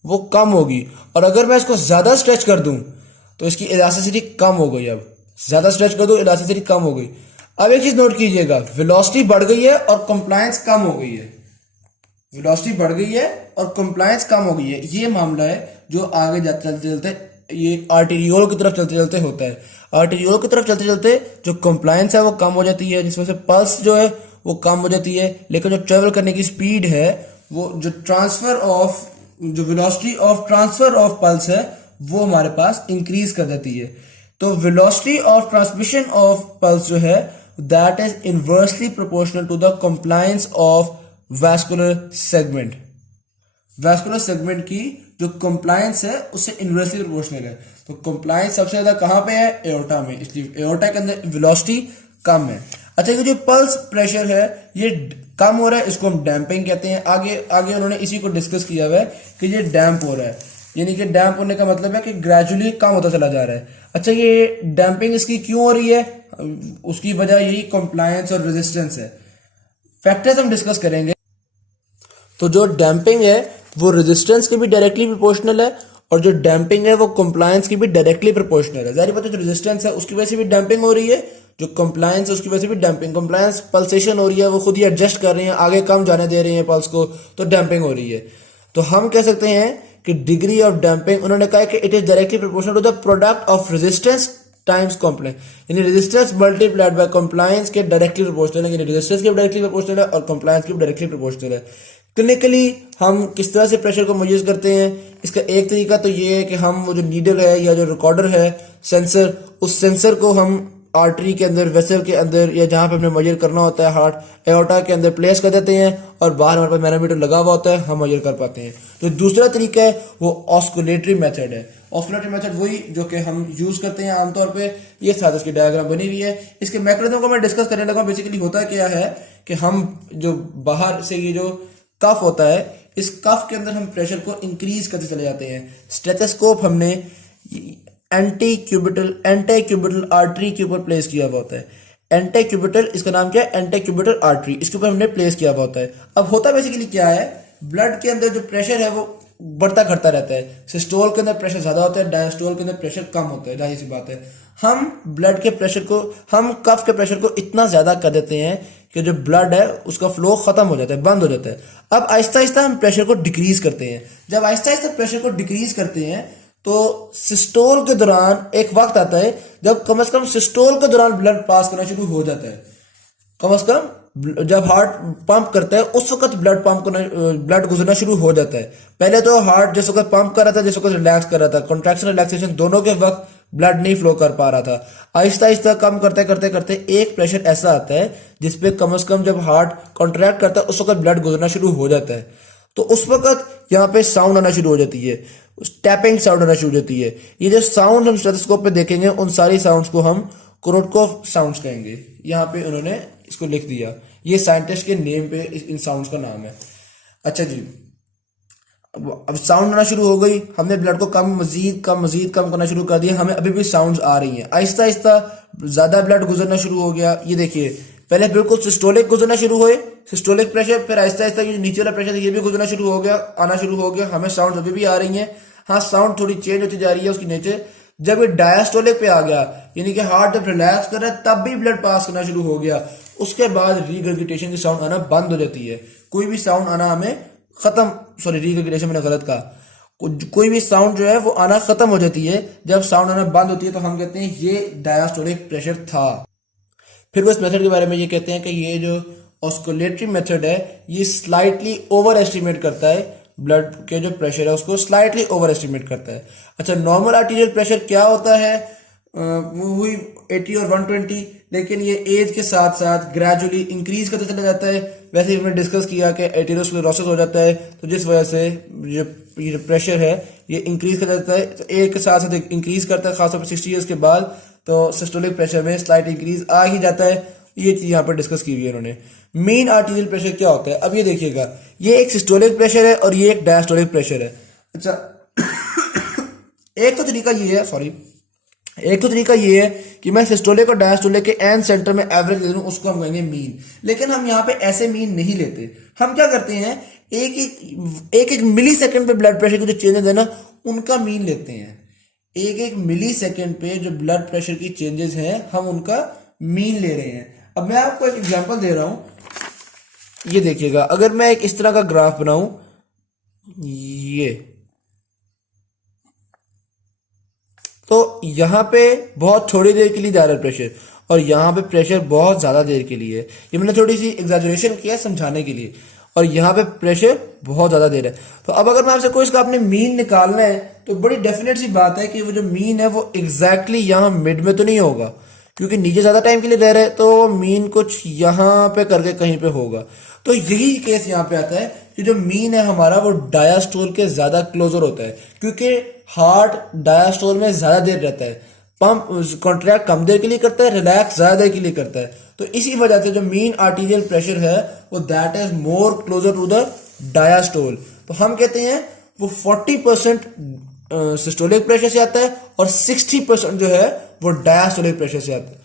वो कम होगी। और अगर मैं इसको ज्यादा स्ट्रेच कर दूं तो इसकी इलास्टिसिटी कम हो गई। अब ज्यादा स्ट्रेच कर दूं, इलास्टिसिटी कम हो गई। अब एक चीज नोट कीजिएगा, वेलोसिटी बढ़ गई है और कंप्लायंस कम हो गई है। वेलोसिटी बढ़ गई है और कंप्लायंस कम हो गई है। ये मामला है जो आगे चलते चलते ये आर्टेरियोल की तरफ चलते चलते होता है। आर्टेरियोल की तरफ चलते चलते जो कंप्लायंस है वो कम हो जाती है, जिसमें से पल्स जो है वो कम हो जाती है, लेकिन जो ट्रेवल करने की स्पीड है वो जो velocity of transfer of pulse है वो हमारे पास इंक्रीज कर देती है। तो velocity of transmission of pulse जो है that is inversely proportional to the compliance of vascular segment. Vascular segment की जो कंप्लायंस है उससे इनवर्सली प्रोपोर्शनल है। तो कंप्लायंस सबसे ज्यादा कहां पे है? एओर्टा में, इसलिए एओर्टा के अंदर वेलोसिटी कम है। अच्छा, ये जो पल्स प्रेशर है ये कम हो रहा है, इसको हम डैम्पिंग कहते हैं। आगे आगे उन्होंने इसी को डिस्कस किया हुआ है कि ये डैम्प हो रहा है, यानी कि डैम्प होने का मतलब है कि ग्रेजुअली कम होता चला जा रहा है। अच्छा, ये डैम्पिंग इसकी क्यों हो रही है? उसकी वजह यही कंप्लायंस और रेजिस्टेंस है। फैक्टर्स हम डिस्कस करेंगे। तो जो डैम्पिंग है वो रेजिस्टेंस के भी डायरेक्टली प्रोपोर्शनल है, और जो डैम्पिंग है वो कंप्लायंस की भी डायरेक्टली प्रोपोर्शनल है। जाहिर बात है, जो रेजिस्टेंस है उसकी वजह से भी डैम्पिंग हो रही है, जो कंप्लायंस है उसकी वजह से भी डैम्पिंग। कंप्लायंस पल्सेशन हो रही है, वो खुद ही एडजस्ट कर रहे हैं, आगे कम जाने दे रहे हैं पल्स को, तो डैम्पिंग हो रही है। तो हम कह सकते हैं कि डिग्री ऑफ डैम्पिंग, उन्होंने कहा कि it is directly proportional to the product of resistance times compliance, यानी रेजिस्टेंस मल्टीप्लाइड बाय कंप्लायंस के डायरेक्टली प्रोपोर्शनल है, यानी रेजिस्टेंस के डायरेक्टली प्रोपोर्शनल है और कंप्लायंस के डायरेक्टली प्रोपोर्शनल है। क्लिनिकली हम किस तरह से प्रेशर को मेजर करते हैं? इसका एक तरीका तो ये है कि हम वो जो नीडल है या जो रिकॉर्डर है, सेंसर, उस सेंसर को हम आर्टरी के अंदर, वेसल के अंदर, या जहां पे हमने मेजर करना होता है हार्ट एओर्टा के अंदर प्लेस कर देते हैं, और बाहर हमारे पास मैनोमीटर लगा हुआ होता है, हम मेजर कर पाते हैं। तो दूसरा तरीका है वो ऑस्कुलेटरी मेथड है। ऑस्कुलेटरी मेथड वही जो कि हम यूज करते हैं आमतौर पे। ये साथ इसकी डायग्राम बनी हुई है। इसके मैकेनिज्म को मैं डिस्कस करने लगा। बेसिकली होता क्या है कि हम जो बाहर से ये जो कफ होता है, इस कफ के अंदर हम प्रेशर को इंक्रीज करते चले जाते हैं। स्टेथोस्कोप हमने एंटी क्यूबिटल आर्टरी के ऊपर प्लेस किया हुआ होता है। एंटी क्यूबिटल, इसका नाम क्या है? एंटी क्यूबिटल आर्टरी, इसके ऊपर हमने प्लेस किया हुआ होता है। अब होता बेसिकली क्या है, ब्लड के अंदर जो प्रेशर है वो बढ़ता घटता रहता है। सिस्टोल के अंदर प्रेशर ज्यादा होता है, डायस्टोल के अंदर प्रेशर कम होता है। जाहिर सी बात है, हम ब्लड के प्रेशर को, हम कफ के प्रेशर को इतना ज्यादा कर देते हैं कि जो ब्लड है उसका फ्लो खत्म हो जाता है, बंद हो जाता है। अब आहिस्ता आहिस्ता हम प्रेशर को डिक्रीज करते हैं। जब आहिस्ता आहिस्ता प्रेशर को डिक्रीज करते हैं तो सिस्टोल के दौरान एक वक्त आता है जब कम से कम सिस्टोल के दौरान ब्लड पास करना शुरू हो जाता है। कम से कम जब हार्ट पंप करता है उस वक्त ब्लड गुजरना शुरू हो जाता है। पहले तो हार्ट जिस वक्त पंप कर रहा था, जिस वक्त रिलैक्स कर रहा था, कॉन्ट्रैक्शन रिलैक्सेशन दोनों के वक्त ब्लड नहीं फ्लो कर पा रहा था। आहिस्ता आहिस्ता कम करते करते करते एक प्रेशर ऐसा आता है जिसपे कम से कम जब हार्ट कॉन्ट्रैक्ट करता है उस वक्त ब्लड गुजरना शुरू हो जाता है। तो उस वक्त यहाँ पे साउंड आना शुरू हो जाती है, टैपिंग साउंड आना शुरू हो जाती है। ये जो साउंड हम स्टेथोस्कोप पे देखेंगे उन सारी साउंड्स को हम कोरोटकोव साउंड्स कहेंगे। यहाँ पे उन्होंने इसको लिख दिया, ये साइंटिस्ट के नेम पे इन साउंड्स का नाम है। अच्छा जी, अब साउंड आना शुरू हो गई, हमने ब्लड को मजीद कम करना शुरू कर दिया, हमें अभी भी साउंड्स आ रही हैं। आहिस्ता आहिस्ता ज्यादा ब्लड गुजरना शुरू हो गया। ये देखिए, पहले बिल्कुल सिस्टोलिक गुजरना शुरू हुए, सिस्टोलिक प्रेशर, फिर आहिस्ता आहिस्ता ये नीचे वाला प्रेशर ये भी गुजरना शुरू हो गया, आना शुरू हो गया। हमें साउंड अभी भी आ रही है। हाँ, साउंड थोड़ी चेंज होती जा रही है उसकी नेचर। जब ये डायस्टोलिक पे आ गया, यानी कि हार्ट जब रिलैक्स कर रहा है तब भी ब्लड पास करना शुरू हो गया, उसके बाद रीगर्गिटेशन की साउंड आना बंद हो जाती है। कोई भी साउंड आना हमें खत्म, सॉरी रीगर्गिटेशन मैंने गलत कहा, कोई भी साउंड जो है वो आना खत्म हो जाती है। जब साउंड आना बंद होती है तो हम कहते हैं ये डायस्टोलिक प्रेशर था। फिर वो इस मेथड के बारे में ये कहते हैं कि ये जो ऑस्कुलेटरी मेथड है ये स्लाइटली ओवर एस्टिमेट करता है ब्लड के जो प्रेशर है उसको स्लाइटली ओवर एस्टिमेट करता है। अच्छा, नॉर्मल आर्टीरियल प्रेशर क्या होता है? वो हुई 80 और 120, लेकिन ये एज के साथ साथ ग्रेजुअली इंक्रीज करता चला जाता है। वैसे ही हमने डिस्कस किया कि एथेरोस्क्लेरोसिस हो जाता है, तो जिस वजह से ये प्रेशर है ये इंक्रीज कर जाता है, तो एज के साथ साथ इंक्रीज करता है, खासतौर पर 60 ईयर्स के बाद तो सिस्टोलिक प्रेशर में स्लाइट इंक्रीज आ ही जाता है। ये चीज यहाँ पर डिस्कस की हुई है इन्होंने। मेन आर्टीरियल प्रेशर क्या होता है? अब ये देखिएगा, ये एक सिस्टोलिक प्रेशर है और ये एक डायस्टोलिक प्रेशर है। अच्छा एक तो तरीका ये है कि मैं सिस्टोलिक और डायस्टोलिक के एंड सेंटर में एवरेज ले लूं, उसको हम कहेंगे मीन। लेकिन हम यहाँ पे ऐसे मीन नहीं लेते। हम क्या करते हैं, एक मिली सेकेंड पे ब्लड प्रेशर के जो चेंजेस है ना उनका मीन लेते हैं। एक मिली सेकेंड पे जो ब्लड प्रेशर की चेंजेस हैं हम उनका मीन ले रहे हैं। अब मैं आपको एक एग्जांपल दे रहा हूं, ये देखिएगा, अगर मैं एक इस तरह का ग्राफ बनाऊं, ये तो यहां पे बहुत थोड़ी देर के लिए जा रहा है प्रेशर और यहां पे प्रेशर बहुत ज्यादा देर के लिए है। ये मैंने थोड़ी सी एग्जैजरेशन किया समझाने के लिए, और यहाँ पे प्रेशर बहुत ज्यादा देर है। तो अब अगर मैं आपसे कोई इसका आपने मीन निकालना है तो बड़ी डेफिनेट सी बात है कि वो जो मीन है वो एग्जैक्टली यहाँ मिड में तो नहीं होगा, क्योंकि नीचे ज्यादा टाइम के लिए रह रहे हैं, तो मीन कुछ यहाँ पे करके कहीं पे होगा। तो यही केस यहाँ पे आता है कि जो मीन है हमारा वो डायस्टोल के ज्यादा क्लोजर होता है, क्योंकि हार्ट डायस्टोल में ज्यादा देर रहता है। पंप कॉन्ट्रैक्ट कम देर के लिए करता है, रिलैक्स ज्यादा देर के लिए करता है। तो इसी वजह से जो मीन आर्टीरियल प्रेशर है वो that is more closer to the diastole. तो हम कहते हैं वो 40% सिस्टोलिक प्रेशर से आता है और 60% जो है वो डायस्टोलिक प्रेशर से आता है,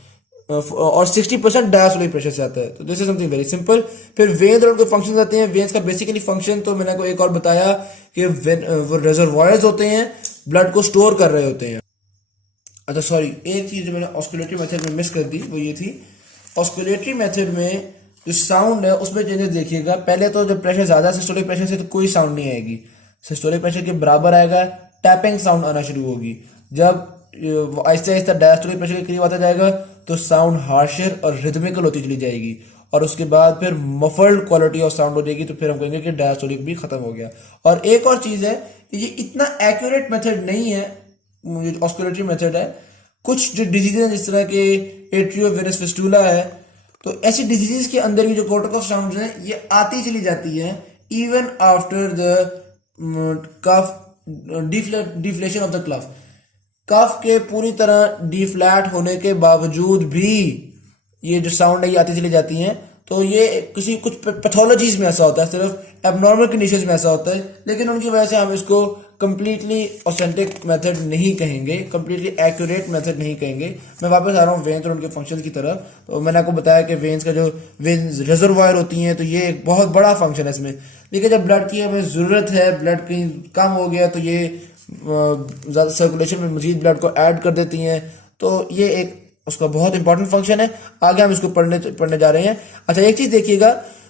और 60% डायस्टोलिक प्रेशर से आता है। तो this is something very simple. फिर वेन्स और उनके फंक्शंस आते हैं। वेन्स का बेसिकली फंक्शन तो मैंने को एक और बताया कि वो रिजर्वॉयर्स होते हैं, ब्लड को स्टोर कर रहे होते हैं। अच्छा सॉरी, एक चीज जो मैंने ऑस्कुलेटरी मेथड में मिस कर दी वो ये थी, ऑस्कुलेटरी मेथड में जो साउंड है उसमें चेंजेस देखिएगा। पहले तो जब प्रेशर ज्यादा है सिस्टोलिक प्रेशर से तो कोई साउंड नहीं आएगी, सिस्टोलिक प्रेशर के बराबर आएगा, टैपिंग साउंड आना शुरू होगी। जब आहिस्ता आहिस्ता डायस्टोलिक प्रेशर के करीब आता जाएगा तो साउंड हार्शर और रिदमिकल होती चली जाएगी, और उसके बाद फिर मफल्ड क्वालिटी ऑफ साउंड हो जाएगी। तो फिर हम कहेंगे कि डायस्टोलिक भी खत्म हो गया। और एक और चीज है, ये इतना एक्यूरेट मेथड नहीं है ऑस्कुलेटरी मेथड है। कुछ जो डिजीजेज हैं जिस तरह के एट्रियोवेनस फिस्टुला है, तो ऐसी डिजीजेस के अंदर की जो कोर्टिकल साउंड्स हैं ये आती चली जाती हैं even after the cuff deflation of the cuff. Cuff के पूरी तरह डिफ्लैट होने के बावजूद भी ये जो साउंड है ये आती चली जाती हैं। तो ये कुछ पैथोलॉजीज में ऐसा होता है, सिर्फ एबनॉर्मल कंडीशंस में ऐसा होता है, लेकिन उनकी वजह से हम इसको कंप्लीटली ऑथेंटिक मेथड नहीं कहेंगे, कंप्लीटली एक्यूरेट मेथड नहीं कहेंगे। मैं वापस आ रहा हूँ वेन्स और उनके फंक्शन की तरफ। तो मैंने आपको बताया कि वेन्स का जो वेन्स रिजर्वायर होती हैं तो ये एक बहुत बड़ा फंक्शन है इसमें। लेकिन जब ब्लड की हमें जरूरत है, ब्लड कहीं कम हो गया तो ये ज़्यादा सर्कुलेशन में मजीद ब्लड को ऐड कर देती हैं। तो ये एक उसका बहुत इंपॉर्टेंट फंक्शन है। आगे हम इसको पढ़ने जा रहे हैं। अच्छा, एक चीज देखिएगा,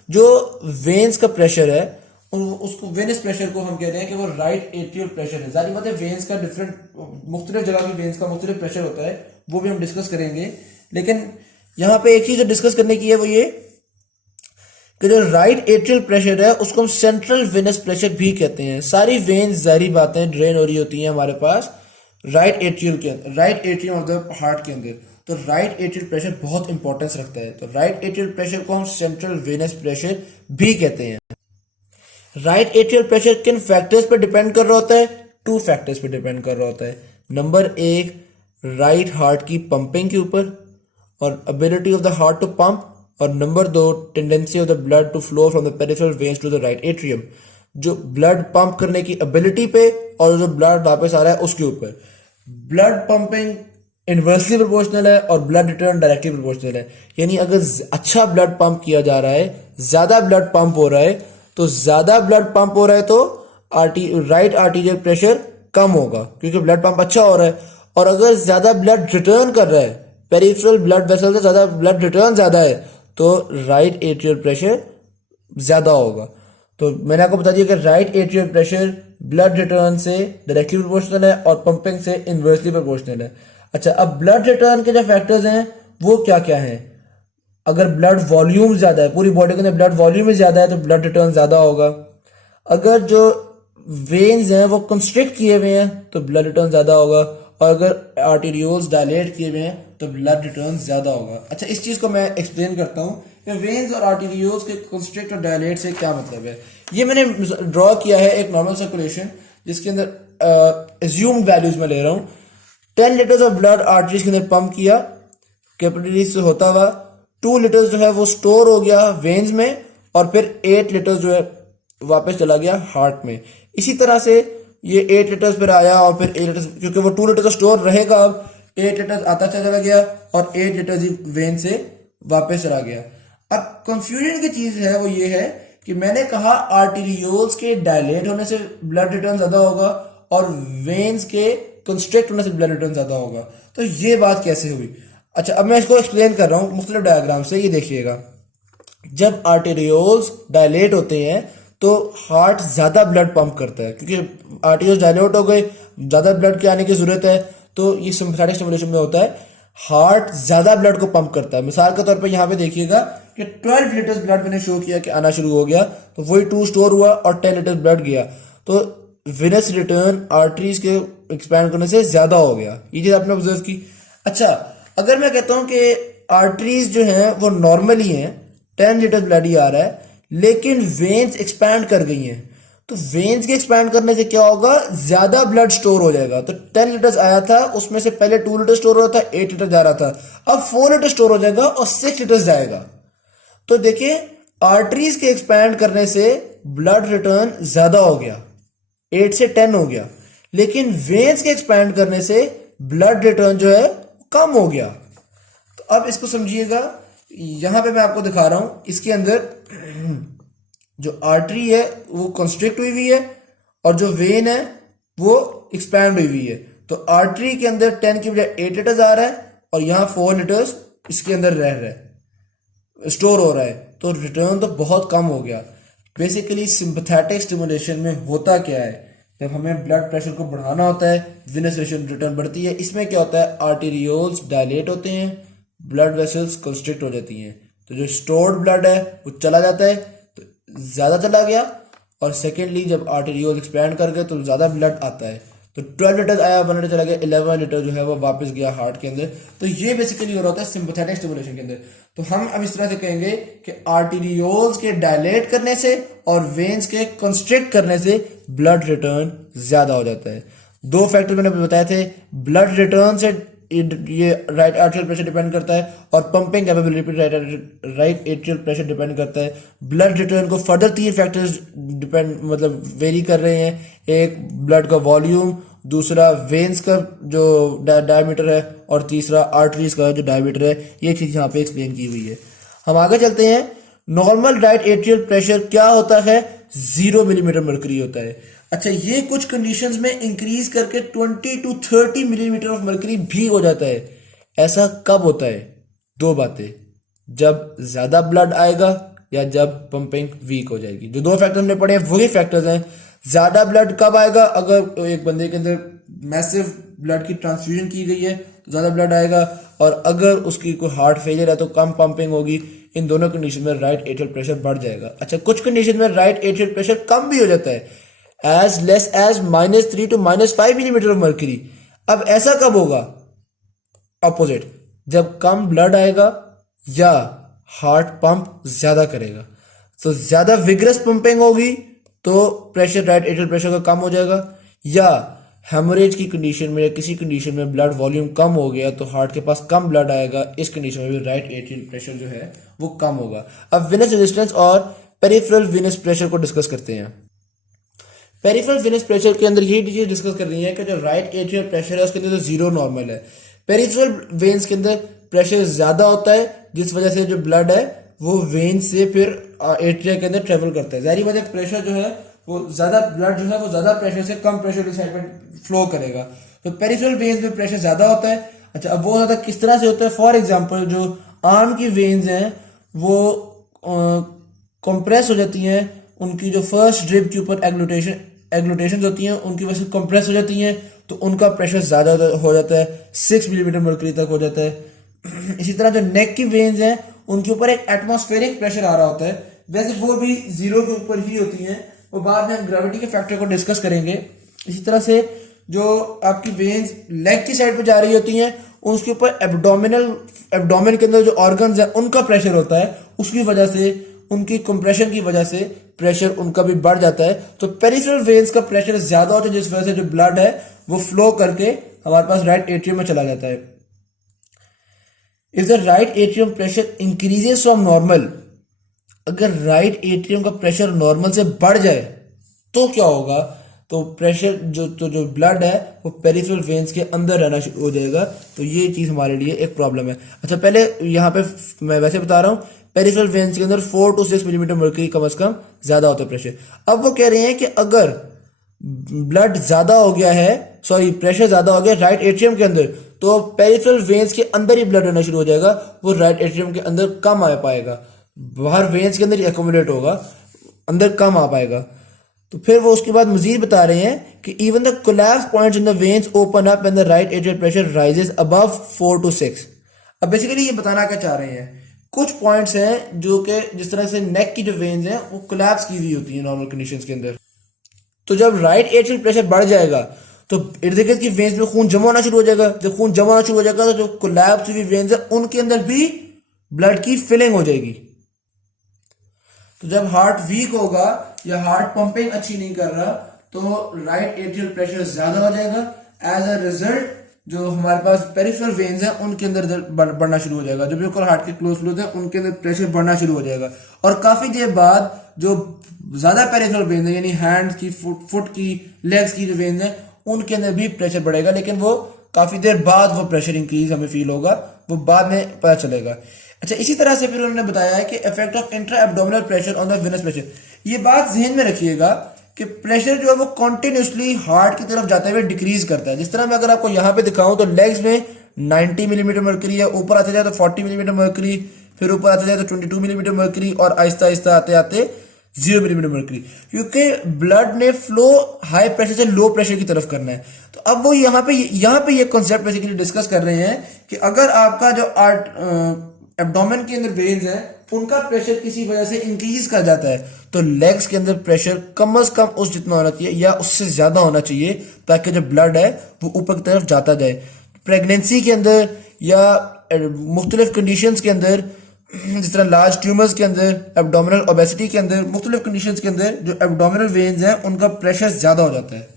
जो वेन्स का प्रेशर है उसको वेनस प्रेशर को हम कहते हैं कि वो राइट एट्रियल प्रेशर है। जारी बात है वेन्स का डिफरेंट मुख्तलिफ जगह की वेन्स का मुख्तलिफ प्रेशर होता है, वो भी हम डिस्कस करेंगे। लेकिन यहाँ पे एक चीज जो डिस्कस करने की है वो ये कि जो राइट एट्रियल प्रेशर है उसको हम सेंट्रल वेनस प्रेशर भी कहते हैं। सारी वेन्स जारी बातें ड्रेन हो रही होती हैं हमारे पास राइट एट्रियल के अंदर, right atrium of the heart के अंदर। तो राइट एट्रियल प्रेशर बहुत इंपॉर्टेंस रखता है। तो राइट एट्रियल प्रेशर को हम सेंट्रल वेनस प्रेशर भी कहते हैं। राइट एट्रियल प्रेशर किन फैक्टर्स पर डिपेंड कर रहा होता है? 2 फैक्टर्स पर डिपेंड कर रहा होता है। नंबर 1 राइट हार्ट की पंपिंग के ऊपर और ability of the heart to pump, और number 2 tendency of the blood to flow from the peripheral veins to the right atrium. जो ब्लड पंप करने की एबिलिटी पे और जो ब्लड वापस आ रहा है उसके ऊपर। ब्लड पंपिंग इनवर्सली प्रोपोर्शनल है और ब्लड रिटर्न डायरेक्टली प्रोपोर्शनल है। यानी अगर अच्छा ब्लड पंप किया जा रहा है, ज्यादा ब्लड पंप हो रहा है, तो ज्यादा ब्लड पंप हो रहा है तो राइट आर्टीरियल प्रेशर कम होगा क्योंकि ब्लड पंप अच्छा हो रहा है। और अगर ज्यादा ब्लड रिटर्न कर रहा है, पेरिफेरल ब्लड वेसल से ज्यादा ब्लड रिटर्न ज्यादा है, तो राइट एट्रियल प्रेशर ज्यादा होगा। तो मैंने आपको बता दिया कि right atrial pressure blood return से डायरेक्टली प्रोपोर्शनल है और पंपिंग से इनवर्सली प्रोपोर्शनल है। अच्छा, अब ब्लड रिटर्न के जो फैक्टर्स हैं वो क्या क्या हैं? अगर ब्लड वॉल्यूम ज्यादा है, पूरी बॉडी के अंदर ब्लड वॉल्यूम ही ज्यादा है तो ब्लड रिटर्न ज्यादा होगा। अगर जो वेन्स हैं वो कंस्ट्रिक्ट किए हुए हैं तो ब्लड रिटर्न ज्यादा होगा, और अगर आर्टेरियोल्स डायलेट किए हुए हैं तो ब्लड रिटर्न ज्यादा होगा। अच्छा, इस चीज को मैं एक्सप्लेन करता हूँ कि वेन्स और आर्टेरियोल्स के कंस्ट्रिक्ट और डायलेट से क्या मतलब है। ये मैंने ड्रॉ किया है एक नॉर्मल सर्कुलेशन जिसके अंदर एज्यूम्ड वैल्यूज में ले रहा हूँ। 10 लीटर्स ऑफ ब्लड आर्टरीज के अंदर पंप किया कैपिलरीज से होता हुआ, 2 लीटर्स जो है वो स्टोर हो गया वेन्स में, और फिर 8 लीटर्स जो है वापस चला गया हार्ट में। इसी तरह से ये 8 लीटर्स फिर आया और फिर 8 लीटर्स, क्योंकि वो 2 लीटर का स्टोर रहेगा, अब 8 लीटर्स आता चला गया और 8 लीटर्स ही वेन से वापस चला गया। अब कंफ्यूजन की चीज है वो ये है कि मैंने कहा आर्टेरियोल्स के डायलेट होने से ब्लड रिटर्न ज्यादा होगा और वेन्स के कंस्ट्रिक्ट होने से ब्लड रिटर्न ज्यादा होगा। तो ये बात कैसे हुई? अच्छा, अब मैं इसको एक्सप्लेन कर रहा हूँ मुख्तलिफ डायग्राम से। ये देखिएगा, जब आर्टेरियोल्स डायलेट होते हैं तो हार्ट ज्यादा ब्लड पंप करता है, क्योंकि आर्टेरियोल्स डायलेट हो गए, ज्यादा ब्लड के आने की जरूरत है, तो ये सिम्पैथेटिक स्टिमुलेशन में होता है, हार्ट ज्यादा ब्लड को पंप करता है। मिसाल के तौर पे यहाँ पे देखिएगा कि 12 लीटर्स ब्लड मैंने शो किया कि आना शुरू हो गया, तो वही 2 स्टोर हुआ और 10 लीटर्स ब्लड गया, तो विनस रिटर्न आर्टरीज के एक्सपैंड करने से ज्यादा हो गया। ये चीज आपने ऑब्जर्व की। अच्छा, अगर मैं कहता हूं कि आर्टरीज जो हैं वो नॉर्मली हैं, 10 लीटर ब्लड ही आ रहा है, लेकिन वेन्स एक्सपैंड कर गई हैं, तो वेन्स के एक्सपैंड करने से क्या होगा? ज्यादा ब्लड स्टोर हो जाएगा। तो 10 लीटर्स आया था, उसमें से पहले 2 लीटर स्टोर हो रहा था, 8 लीटर जा रहा था, अब 4 लीटर स्टोर हो जाएगा और 6 लीटर्स जाएगा। तो देखिए, आर्टरीज के एक्सपैंड करने से ब्लड रिटर्न ज्यादा हो गया, 8 से 10 हो गया, लेकिन वेन्स के एक्सपैंड करने से ब्लड रिटर्न जो है कम हो गया। तो अब इसको समझिएगा, यहां पे मैं आपको दिखा रहा हूं, इसके अंदर जो आर्टरी है वो कंस्ट्रिक्ट हुई हुई है और जो वेन है वो एक्सपैंड हुई हुई है। तो आर्टरी के अंदर 10 की बजाय 8 लीटर्स आ रहा है और यहां 4 लीटर्स इसके अंदर रह रहा है, स्टोर हो रहा है, तो रिटर्न तो बहुत कम हो गया। बेसिकली सिंपैथेटिक स्टिमुलेशन में होता क्या है, जब हमें ब्लड प्रेशर को बढ़ाना होता है, वेनस रिटर्न बढ़ती है। इसमें क्या होता है? आर्टेरियोल्स डायलेट होते हैं, ब्लड वेसल्स कंस्ट्रिक्ट हो जाती हैं, तो जो स्टोर्ड ब्लड है वो चला जाता है, तो ज्यादा चला गया, और सेकेंडली जब आर्टेरियोल्स एक्सपैंड कर गए तो ज्यादा ब्लड आता है, तो 12 लीटर आया, 1 लीटर चला गया, 11 लीटर जो है वो वापस गया हार्ट के अंदर। तो ये बेसिकली हो रहा होता है सिंपैथेटिक स्टिमुलेशन के अंदर। तो हम अब इस तरह से कहेंगे कि आर्टेरियोल्स के डायलेट करने से और वेन्स के कंस्ट्रिक्ट करने से ब्लड रिटर्न ज्यादा हो जाता है। 2 फैक्टर मैंने बताए थे, ब्लड रिटर्न से ये राइट आर्टेरियल प्रेशर डिपेंड करता है और पंपिंग कैपेबिलिटी पे राइट एट्रियल प्रेशर डिपेंड करता है। ब्लड रिटर्न को फर्दर 3 फैक्टर्स डिपेंड मतलब वेरी कर रहे हैं, एक ब्लड का वॉल्यूम, दूसरा वेन्स का जो डायमीटर है, और तीसरा आर्टरीज का जो डायमीटर है। ये चीज यहाँ पे एक्सप्लेन की हुई है। हम आगे चलते हैं। नॉर्मल राइट एट्रियल प्रेशर क्या होता है? 0 मिलीमीटर मर्करी होता है। अच्छा, ये कुछ कंडीशंस में इंक्रीज करके 20 to 30 मिलीमीटर ऑफ मर्करी भी हो जाता है। ऐसा कब होता है? 2 बातें, जब ज्यादा ब्लड आएगा या जब पंपिंग वीक हो जाएगी। जो 2 फैक्टर हमने पढ़े हैं वही फैक्टर्स हैं। ज्यादा ब्लड कब आएगा? अगर एक बंदे के अंदर मैसिव ब्लड की ट्रांसफ्यूजन की गई है तो ज्यादा ब्लड आएगा, और अगर उसकी कोई हार्ट फेलियर है तो कम पंपिंग होगी। इन दोनों कंडीशन में राइट एट्रियल प्रेशर बढ़ जाएगा। अच्छा, कुछ कंडीशन में राइट एट्रियल प्रेशर कम भी हो जाता है, as less as -3 to -5 millimetre of mercury. अब ऐसा कब होगा? अपोजिट, जब कम ब्लड आएगा या हार्ट पंप ज्यादा करेगा। तो ज्यादा विग्रस पंपिंग होगी तो प्रेशर, राइट एट्रियल प्रेशर का कम हो जाएगा, या हेमोरेज की कंडीशन में या किसी कंडीशन में ब्लड वॉल्यूम कम हो गया तो हार्ट के पास कम ब्लड आएगा, इस कंडीशन में भी राइट एट्रियल प्रेशर जो है वो कम होगा। अब वेनस रेजिस्टेंस और पेरिफेरल वेनस प्रेशर को डिस्कस करते हैं। पेरिफेरल वेनस प्रेशर के अंदर यही चीज डिस्कस कर रही है कि जो राइट एट्रियल प्रेशर है उसके अंदर तो जीरो नॉर्मल है। पेरिफेरल वेन्स के अंदर प्रेशर ज्यादा होता है, जिस वजह से जो ब्लड है वो वेन से फिर एट्रिया के अंदर ट्रेवल करता है। जारी वजह प्रेशर जो है वो ज्यादा, ब्लड जो है वो ज्यादा प्रेशर से कम प्रेशर की साइड में फ्लो करेगा। तो पेरिफेरल वेन्स में प्रेशर ज्यादा होता है। अच्छा, अब वो ज्यादा किस तरह से होता है? फॉर एग्जाम्पल जो आर्म की वेन्स हैं वो कंप्रेस हो जाती हैं, उनकी जो फर्स्ट ड्रिप के ऊपर एग्लूटेशन होती हैं उनकी वजह से कंप्रेस हो जाती हैं, तो उनका प्रेशर ज्यादा हो जाता है, 6 मिलीमीटर मर्करी तक हो जाता है। इसी तरह जो नेक की वेन्स हैं उनके ऊपर एक एटमॉस्फेरिक प्रेशर आ रहा होता है, वैसे वो भी जीरो के ऊपर ही होती हैं, वो बाद में हम ग्रेविटी के फैक्टर को डिस्कस करेंगे। इसी तरह से जो आपकी वेन्स लेग की साइड पे जा रही होती हैं उसके ऊपर एब्डोमेन के अंदर जो ऑर्गन्स है उनका प्रेशर होता है, उसकी वजह से उनकी कंप्रेशन की वजह से प्रेशर उनका भी बढ़ जाता है। तो पेरिफेरल वेन्स का प्रेशर ज्यादा होता है, जिस वजह से जो ब्लड है वो फ्लो करके हमारे पास राइट एट्रियम में चला जाता है। If the right atrium pressure increases from normal, अगर राइट एट्रियम का प्रेशर नॉर्मल से बढ़ जाए तो क्या होगा? तो प्रेशर जो ब्लड है वो पेरिफेरल वेन्स के अंदर रहना शुरू हो जाएगा। तो ये चीज हमारे लिए एक प्रॉब्लम है। अच्छा, पहले यहाँ पे मैं वैसे बता रहा हूँ, पेरिफेरल वेन्स के अंदर 4 to 6 मिलीमीटर मर्करी कम से कम ज्यादा होता है प्रेशर। अब वो कह रहे हैं कि अगर ब्लड ज्यादा हो गया है, सॉरी प्रेशर ज्यादा हो गया राइट एट्रियम के अंदर, तो पेरिफेरल वेन्स के अंदर ही ब्लड रहना शुरू हो जाएगा, वो राइट एट्रियम के अंदर कम आ पाएगा, बाहर वेन्स के अंदर ही एक्यूमुलेट होगा, अंदर कम आ पाएगा। तो फिर वो उसके बाद मजीद बता रहे हैं कि even the collapse points in the veins open up when the right atrial pressure rises above 4 to 6। अब बेसिकली ये बताना क्या चाह रहे हैं, कुछ पॉइंट्स हैं जो कि जिस तरह से नेक की जो वेन्स हैं वो कोलैप्स की हुई होती है नॉर्मल कंडीशंस के अंदर। तो जब राइट एट्रियल प्रेशर बढ़ जाएगा तो इर्द गिर्द की वेन्स में खून जमा होना शुरू हो जाएगा। जब खून जमा होना शुरू हो जाएगा तो जो कोलैप्स हुई वेन्स है उनके अंदर भी ब्लड की फिलिंग हो जाएगी। तो जब हार्ट वीक होगा या हार्ट पंपिंग अच्छी नहीं कर रहा तो राइट एट्रियल प्रेशर ज्यादा हो जाएगा। एज अ रिजल्ट जो हमारे पास पेरिफेरल वेन्स हैं उनके अंदर बढ़ना शुरू हो जाएगा, जो बिल्कुल हार्ट के क्लोज है उनके अंदर प्रेशर बढ़ना शुरू हो जाएगा। और काफी देर बाद जो ज्यादा पेरिफेरल वेन्स हैं यानी हैंड्स की, फुट की, लेग्स की जो वेन्स हैं उनके अंदर भी प्रेशर बढ़ेगा, लेकिन वो काफी देर बाद वो प्रेशर इंक्रीज हमें फील होगा, वो बाद में पता चलेगा। अच्छा, इसी तरह से फिर उन्होंने बताया है कि effect of intra abdominal pressure on the venous pressure. ये बात जहन में रखिएगा कि प्रेशर जो है वो कॉन्टिन्यूसली हार्ट की तरफ जाते हुए डिक्रीज करता है। जिस तरह मैं अगर आपको यहाँ पे दिखाऊं तो लेग्स में 90 मिलीमीटर मर्करी है, ऊपर आते जाए तो 40 मिलीमीटर मर्करी, फिर ऊपर आते जाए तो 22 मिलीमीटर मर्करी, और आहिस्ता आहिस्ता आते आते 0 मिलीमीटर मर्करी, क्योंकि ब्लड ने फ्लो हाई प्रेशर से लो प्रेशर की तरफ करना है। तो अब वो यहाँ पे ये कॉन्सेप्ट बेसिकली डिस्कस कर रहे हैं कि अगर आपका जो एब्डोमेन के अंदर वेन्स है उनका प्रेशर किसी वजह से इंक्रीज कर जाता है तो लेग्स के अंदर प्रेशर कम से कम उस जितना होना चाहिए या उससे ज्यादा होना चाहिए, ताकि जो ब्लड है वो ऊपर की तरफ जाता जाए। प्रेगनेंसी के अंदर या मुख्तलिफ कंडीशंस के अंदर, जिस तरह लार्ज ट्यूमर्स के अंदर, एब्डोमिनल ओबेसिटी के अंदर, मुख्तलिफ कंडीशंस के अंदर जो एब्डोमिनल वेन्स हैं उनका प्रेशर ज्यादा हो जाता है।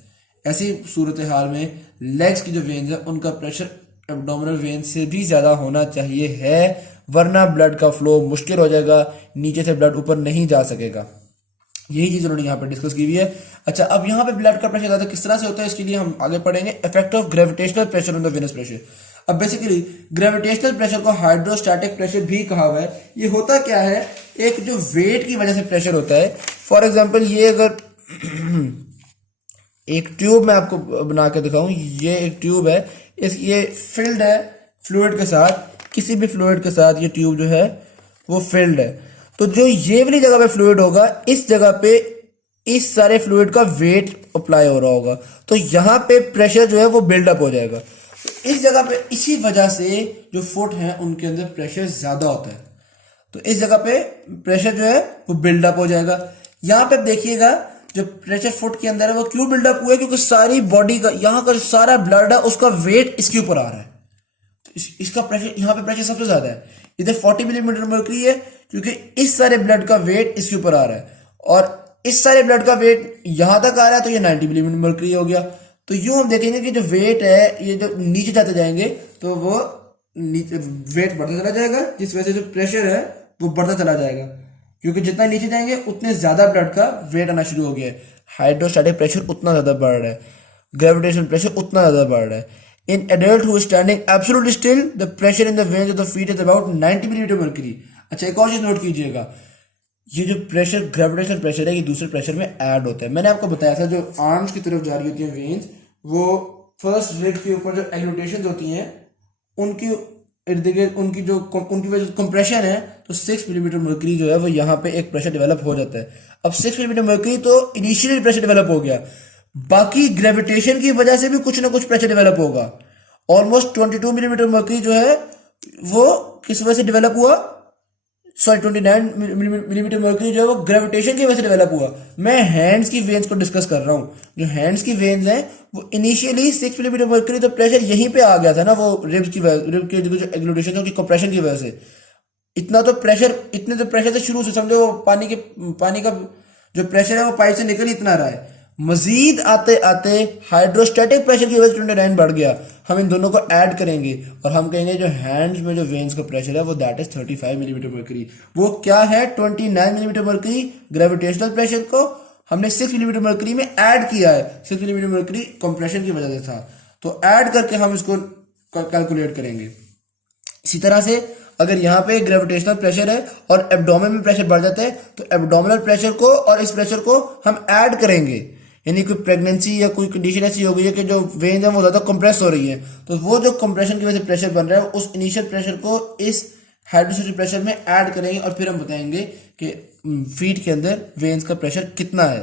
ऐसी सूरत हाल में लेग्स की जो वेन्स है उनका प्रेशर एब्डोमिनल वेन्स से भी ज्यादा होना चाहिए है, वरना ब्लड का फ्लो मुश्किल हो जाएगा, नीचे से ब्लड ऊपर नहीं जा सकेगा। यही चीज उन्होंने यहाँ पे डिस्कस की हुई है। अच्छा, अब यहाँ पे ब्लड का प्रेशर ज्यादा किस तरह से होता है इसके लिए हम आगे पढ़ेंगे। Effect of gravitational pressure on the venous pressure. अब बेसिकली ग्रेविटेशनल प्रेशर को हाइड्रोस्टैटिक प्रेशर भी कहा हुआ है। ये होता क्या है, एक जो वेट की वजह से प्रेशर होता है। फॉर एग्जाम्पल ये अगर एक ट्यूब मैं आपको बना के दिखाऊं, ये एक ट्यूब है, ये फिल्ड है फ्लूइड के साथ, किसी भी फ्लूइड के साथ ये ट्यूब जो है वो फिल्ड है। तो जो ये वाली जगह पे फ्लूइड होगा, इस जगह पे इस सारे फ्लूइड का वेट अप्लाई हो रहा होगा, तो यहाँ पे प्रेशर जो है वो बिल्डअप हो जाएगा। तो इस जगह पे इसी वजह से जो फुट है उनके अंदर प्रेशर ज्यादा होता है, तो इस जगह पे प्रेशर जो है वो बिल्डअप हो जाएगा। यहाँ पे देखिएगा जो प्रेशर फुट के अंदर है वो क्यों बिल्डअप हुआ है, क्योंकि सारी बॉडी का यहाँ का सारा ब्लड है उसका वेट इसके ऊपर आ रहा है। इसका प्रेशर, यहाँ पे प्रेशर सबसे ज्यादा है, इधर 40 मिलीमीटर मर्करी है, क्योंकि इस सारे ब्लड का वेट इसके ऊपर आ रहा है, और इस सारे ब्लड का वेट यहां तक आ रहा है, तो ये 90 मिलीमीटर मर्करी हो गया। तो यूं हम देखेंगे कि जो वेट है ये जो नीचे जाते जाएंगे तो वो वेट बढ़ता चला जाएगा, जिस वजह से जो प्रेशर है वो बढ़ता चला जाएगा, क्योंकि जितना नीचे जाएंगे उतने ज्यादा ब्लड का वेट आना शुरू हो गया है। हाइड्रोस्टैटिक प्रेशर उतना ज़्यादा बढ़ रहा है, ग्रेविटेशनल प्रेशर उतना ज़्यादा बढ़ रहा है। In adult who standing absolutely still the pressure in the veins of the feet is about 90 millimetre mercury. अच्छा, एक और चीज़ नोट कीजिएगा, ये जो प्रेशर ग्रेविटेशनल प्रेशर है ये दूसरे प्रेशर में ऐड होता है। मैंने आपको बताया था जो आर्म्स की तरफ जा रही होती हैं वेन्स, वो फर्स्ट रिब के ऊपर जो एग्लूटेशन होती हैं उनकी इर्द गिर्द उनकी वजह से कंप्रेशन है, तो 6 मिलीमीटर मर्क्यूरी जो है वो यहाँ पे एक प्रेशर डेवलप हो जाता है। अब 6 मिलीमीटर मर्क्यूरी तो इनिशियली प्रेशर डेवलप हो गया, बाकी ग्रेविटेशन की वजह से भी कुछ ना कुछ प्रेशर डेवलप होगा। ऑलमोस्ट 22 मिलीमीटर मर्क्यूरी जो है वो किस वजह से डेवलप हुआ, सॉरी 29 मिलीमीटर मर्क्यूरी जो है वो ग्रेविटेशन की वजह से डेवलप हुआ। मैं हैंड्स की वेन्स को डिस्कस कर रहा हूँ। जो हैंड्स की वेन्स हैं वो इनिशियली 6 मिलीमीटर मर्क्यूरी, तो प्रेशर यहीं पे आ गया था ना, वो रिब्स की वजह, रिब के जो एग्लूटेशन की कंप्रेशन की वजह से। इतने तो प्रेशर से शुरू से समझो, वो पानी का जो प्रेशर है वो पाइप से निकल इतना रहा है, मजीद आते आते हाइड्रोस्टैटिक प्रेशर की वजह से 29 बढ़ गया। हम इन दोनों को ऐड करेंगे और हम कहेंगे जो हैंड्स में जो वेन्स का प्रेशर है वो दैट इज 35 मिलीमीटर मर्क्यूरी। वो क्या है, 29 मिलीमीटर मर्क्यूरी ग्रेविटेशनल प्रेशर को हमने 6 मिलीमीटर मर्क्यूरी में ऐड किया है। 6 मिलीमीटर मर्क्यूरी कंप्रेशन की वजह से था, तो ऐड करके हम इसको कैलकुलेट करेंगे। इसी तरह से अगर यहाँ पे ग्रेविटेशनल प्रेशर है और एब्डोमेन में प्रेशर बढ़ जाता है, तो एब्डोमिनल प्रेशर को और इस प्रेशर को हम ऐड करेंगे। यानी कोई प्रेगनेंसी या कोई कंडीशन ऐसी हो गई है कि जो वेन्स हैं वो ज़्यादा कंप्रेस हो रही है, तो वो जो कंप्रेशन की वजह से प्रेशर बन रहा है उस इनिशियल प्रेशर को इस हाइड्रोस्टैटिक प्रेशर में ऐड करेंगे और फिर हम बताएंगे कि फीट के अंदर वेन्स का प्रेशर कितना है।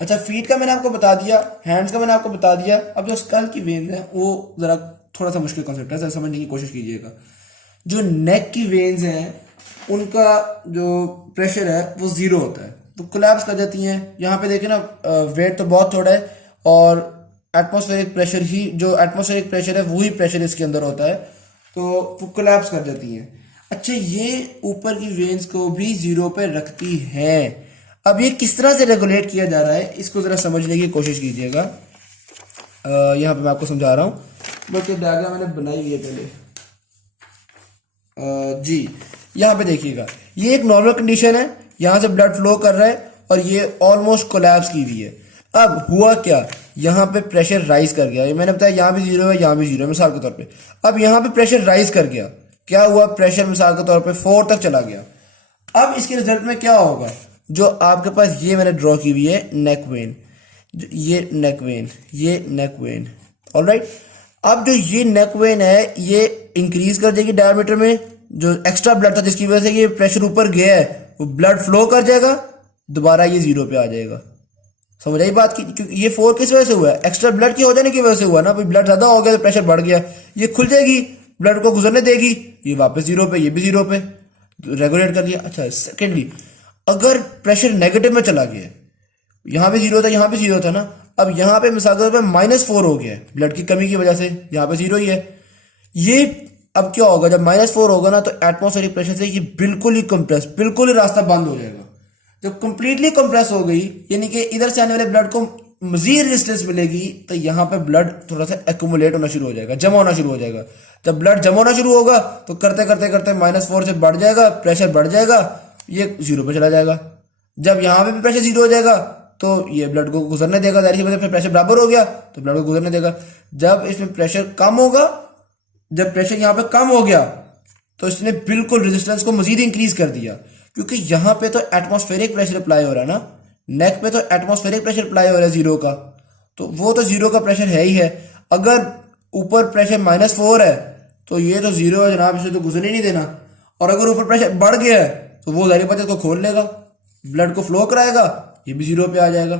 अच्छा, फीट का मैंने आपको बता दिया, हैंड्स का मैंने आपको बता दिया। अब जो स्कल की वेन्स हैं वो ज़रा थोड़ा सा मुश्किल कॉन्सेप्ट है, समझने की कोशिश कीजिएगा। जो नेक की वेन्स हैं उनका जो प्रेशर है वो ज़ीरो होता है, तो कोलैप्स कर जाती हैं। यहाँ पे देखें ना, वेट तो बहुत थोड़ा है और एटमॉस्फेरिक प्रेशर ही, जो एटमॉस्फेरिक प्रेशर है वही प्रेशर इसके अंदर होता है, तो वो कोलैप्स कर जाती हैं। अच्छा, ये ऊपर की वेन्स को भी ज़ीरो पे रखती हैं। अब ये किस तरह से रेगुलेट किया जा रहा है इसको ज़रा समझने की कोशिश कीजिएगा। यहाँ पे मैं आपको समझा रहा हूँ, बल्कि डायग्राम मैंने बनाई हुई है पहले। जी, यहाँ पे देखिएगा, ये एक नॉर्मल कंडीशन है, यहाँ से ब्लड फ्लो कर रहा है और ये ऑलमोस्ट कोलैप्स की हुई है। अब हुआ क्या, यहाँ पे प्रेशर राइज कर गया। ये मैंने बताया यहाँ भी जीरो है, यहाँ भी जीरो है मिसाल के तौर पे। अब यहाँ पे प्रेशर राइज कर गया, क्या हुआ, प्रेशर मिसाल के तौर पे 4 तक चला गया। अब इसके रिजल्ट में क्या होगा, जो आपके पास ये मैंने ड्रॉ की हुई है नेक वेन, ये नेक वेन, ये नेक वेन, ऑलराइट। अब जो ये नेक वेन है ये इंक्रीज कर देगी डायमीटर में, जो एक्स्ट्रा ब्लड था जिसकी वजह से ये प्रेशर ऊपर गया है वो ब्लड फ्लो कर जाएगा, दोबारा ये जीरो पे आ जाएगा। समझ आई बात की, क्योंकि ये 4 किस वजह से हुआ है, एक्स्ट्रा ब्लड की हो जाने की वजह से हुआ ना। भाई ब्लड ज्यादा हो गया तो प्रेशर बढ़ गया, ये खुल जाएगी, ब्लड को गुजरने देगी, ये वापस जीरो पे, ये भी जीरो पे, रेगुलेट कर दिया। अच्छा, सेकेंडली अगर प्रेशर नेगेटिव में चला गया, यहाँ पे जीरो था, यहाँ पे जीरो था ना, अब यहाँ पे मिसाल के तौर पे -4 हो गया है ब्लड की कमी की वजह से, यहाँ पे जीरो ही है। ये अब क्या होगा, जब -4 होगा ना तो एटमॉस्फेरिक प्रेशर से ये बिल्कुल ही कंप्रेस, बिल्कुल ही रास्ता बंद हो जाएगा। जब कंप्लीटली कंप्रेस हो गई, यानी कि इधर से आने वाले ब्लड को मजीद रेजिस्टेंस मिलेगी, तो यहाँ पे ब्लड थोड़ा सा एक्यूमुलेट होना शुरू हो जाएगा, जमा होना शुरू हो जाएगा। जब ब्लड जमा होना शुरू होगा तो करते करते करते -4 से बढ़ जाएगा, प्रेशर बढ़ जाएगा, ये जीरो पे चला जाएगा। जब यहाँ पे भी प्रेशर जीरो हो जाएगा तो ये ब्लड को गुजरने देगा, जाहिर सी बात है, फिर प्रेशर बराबर हो गया तो ब्लड को गुजरने देगा। जब इसमें प्रेशर कम होगा, जब प्रेशर यहाँ पे कम हो गया तो इसने बिल्कुल रेजिस्टेंस को मजीद इंक्रीज कर दिया, क्योंकि यहाँ पे तो एटमॉस्फेरिक प्रेशर अप्लाई हो रहा है ना, नेक पे तो एटमॉस्फेरिक प्रेशर अप्लाई हो रहा है जीरो का, तो वो तो जीरो का प्रेशर है ही है। अगर ऊपर प्रेशर -4 है तो ये तो जीरो है जनाब, इसे तो गुजरने नहीं देना। और अगर ऊपर प्रेशर बढ़ गया है तो वो जाहिर बात है को खोल लेगा, ब्लड को फ्लो कराएगा, ये भी जीरो पे आ जाएगा।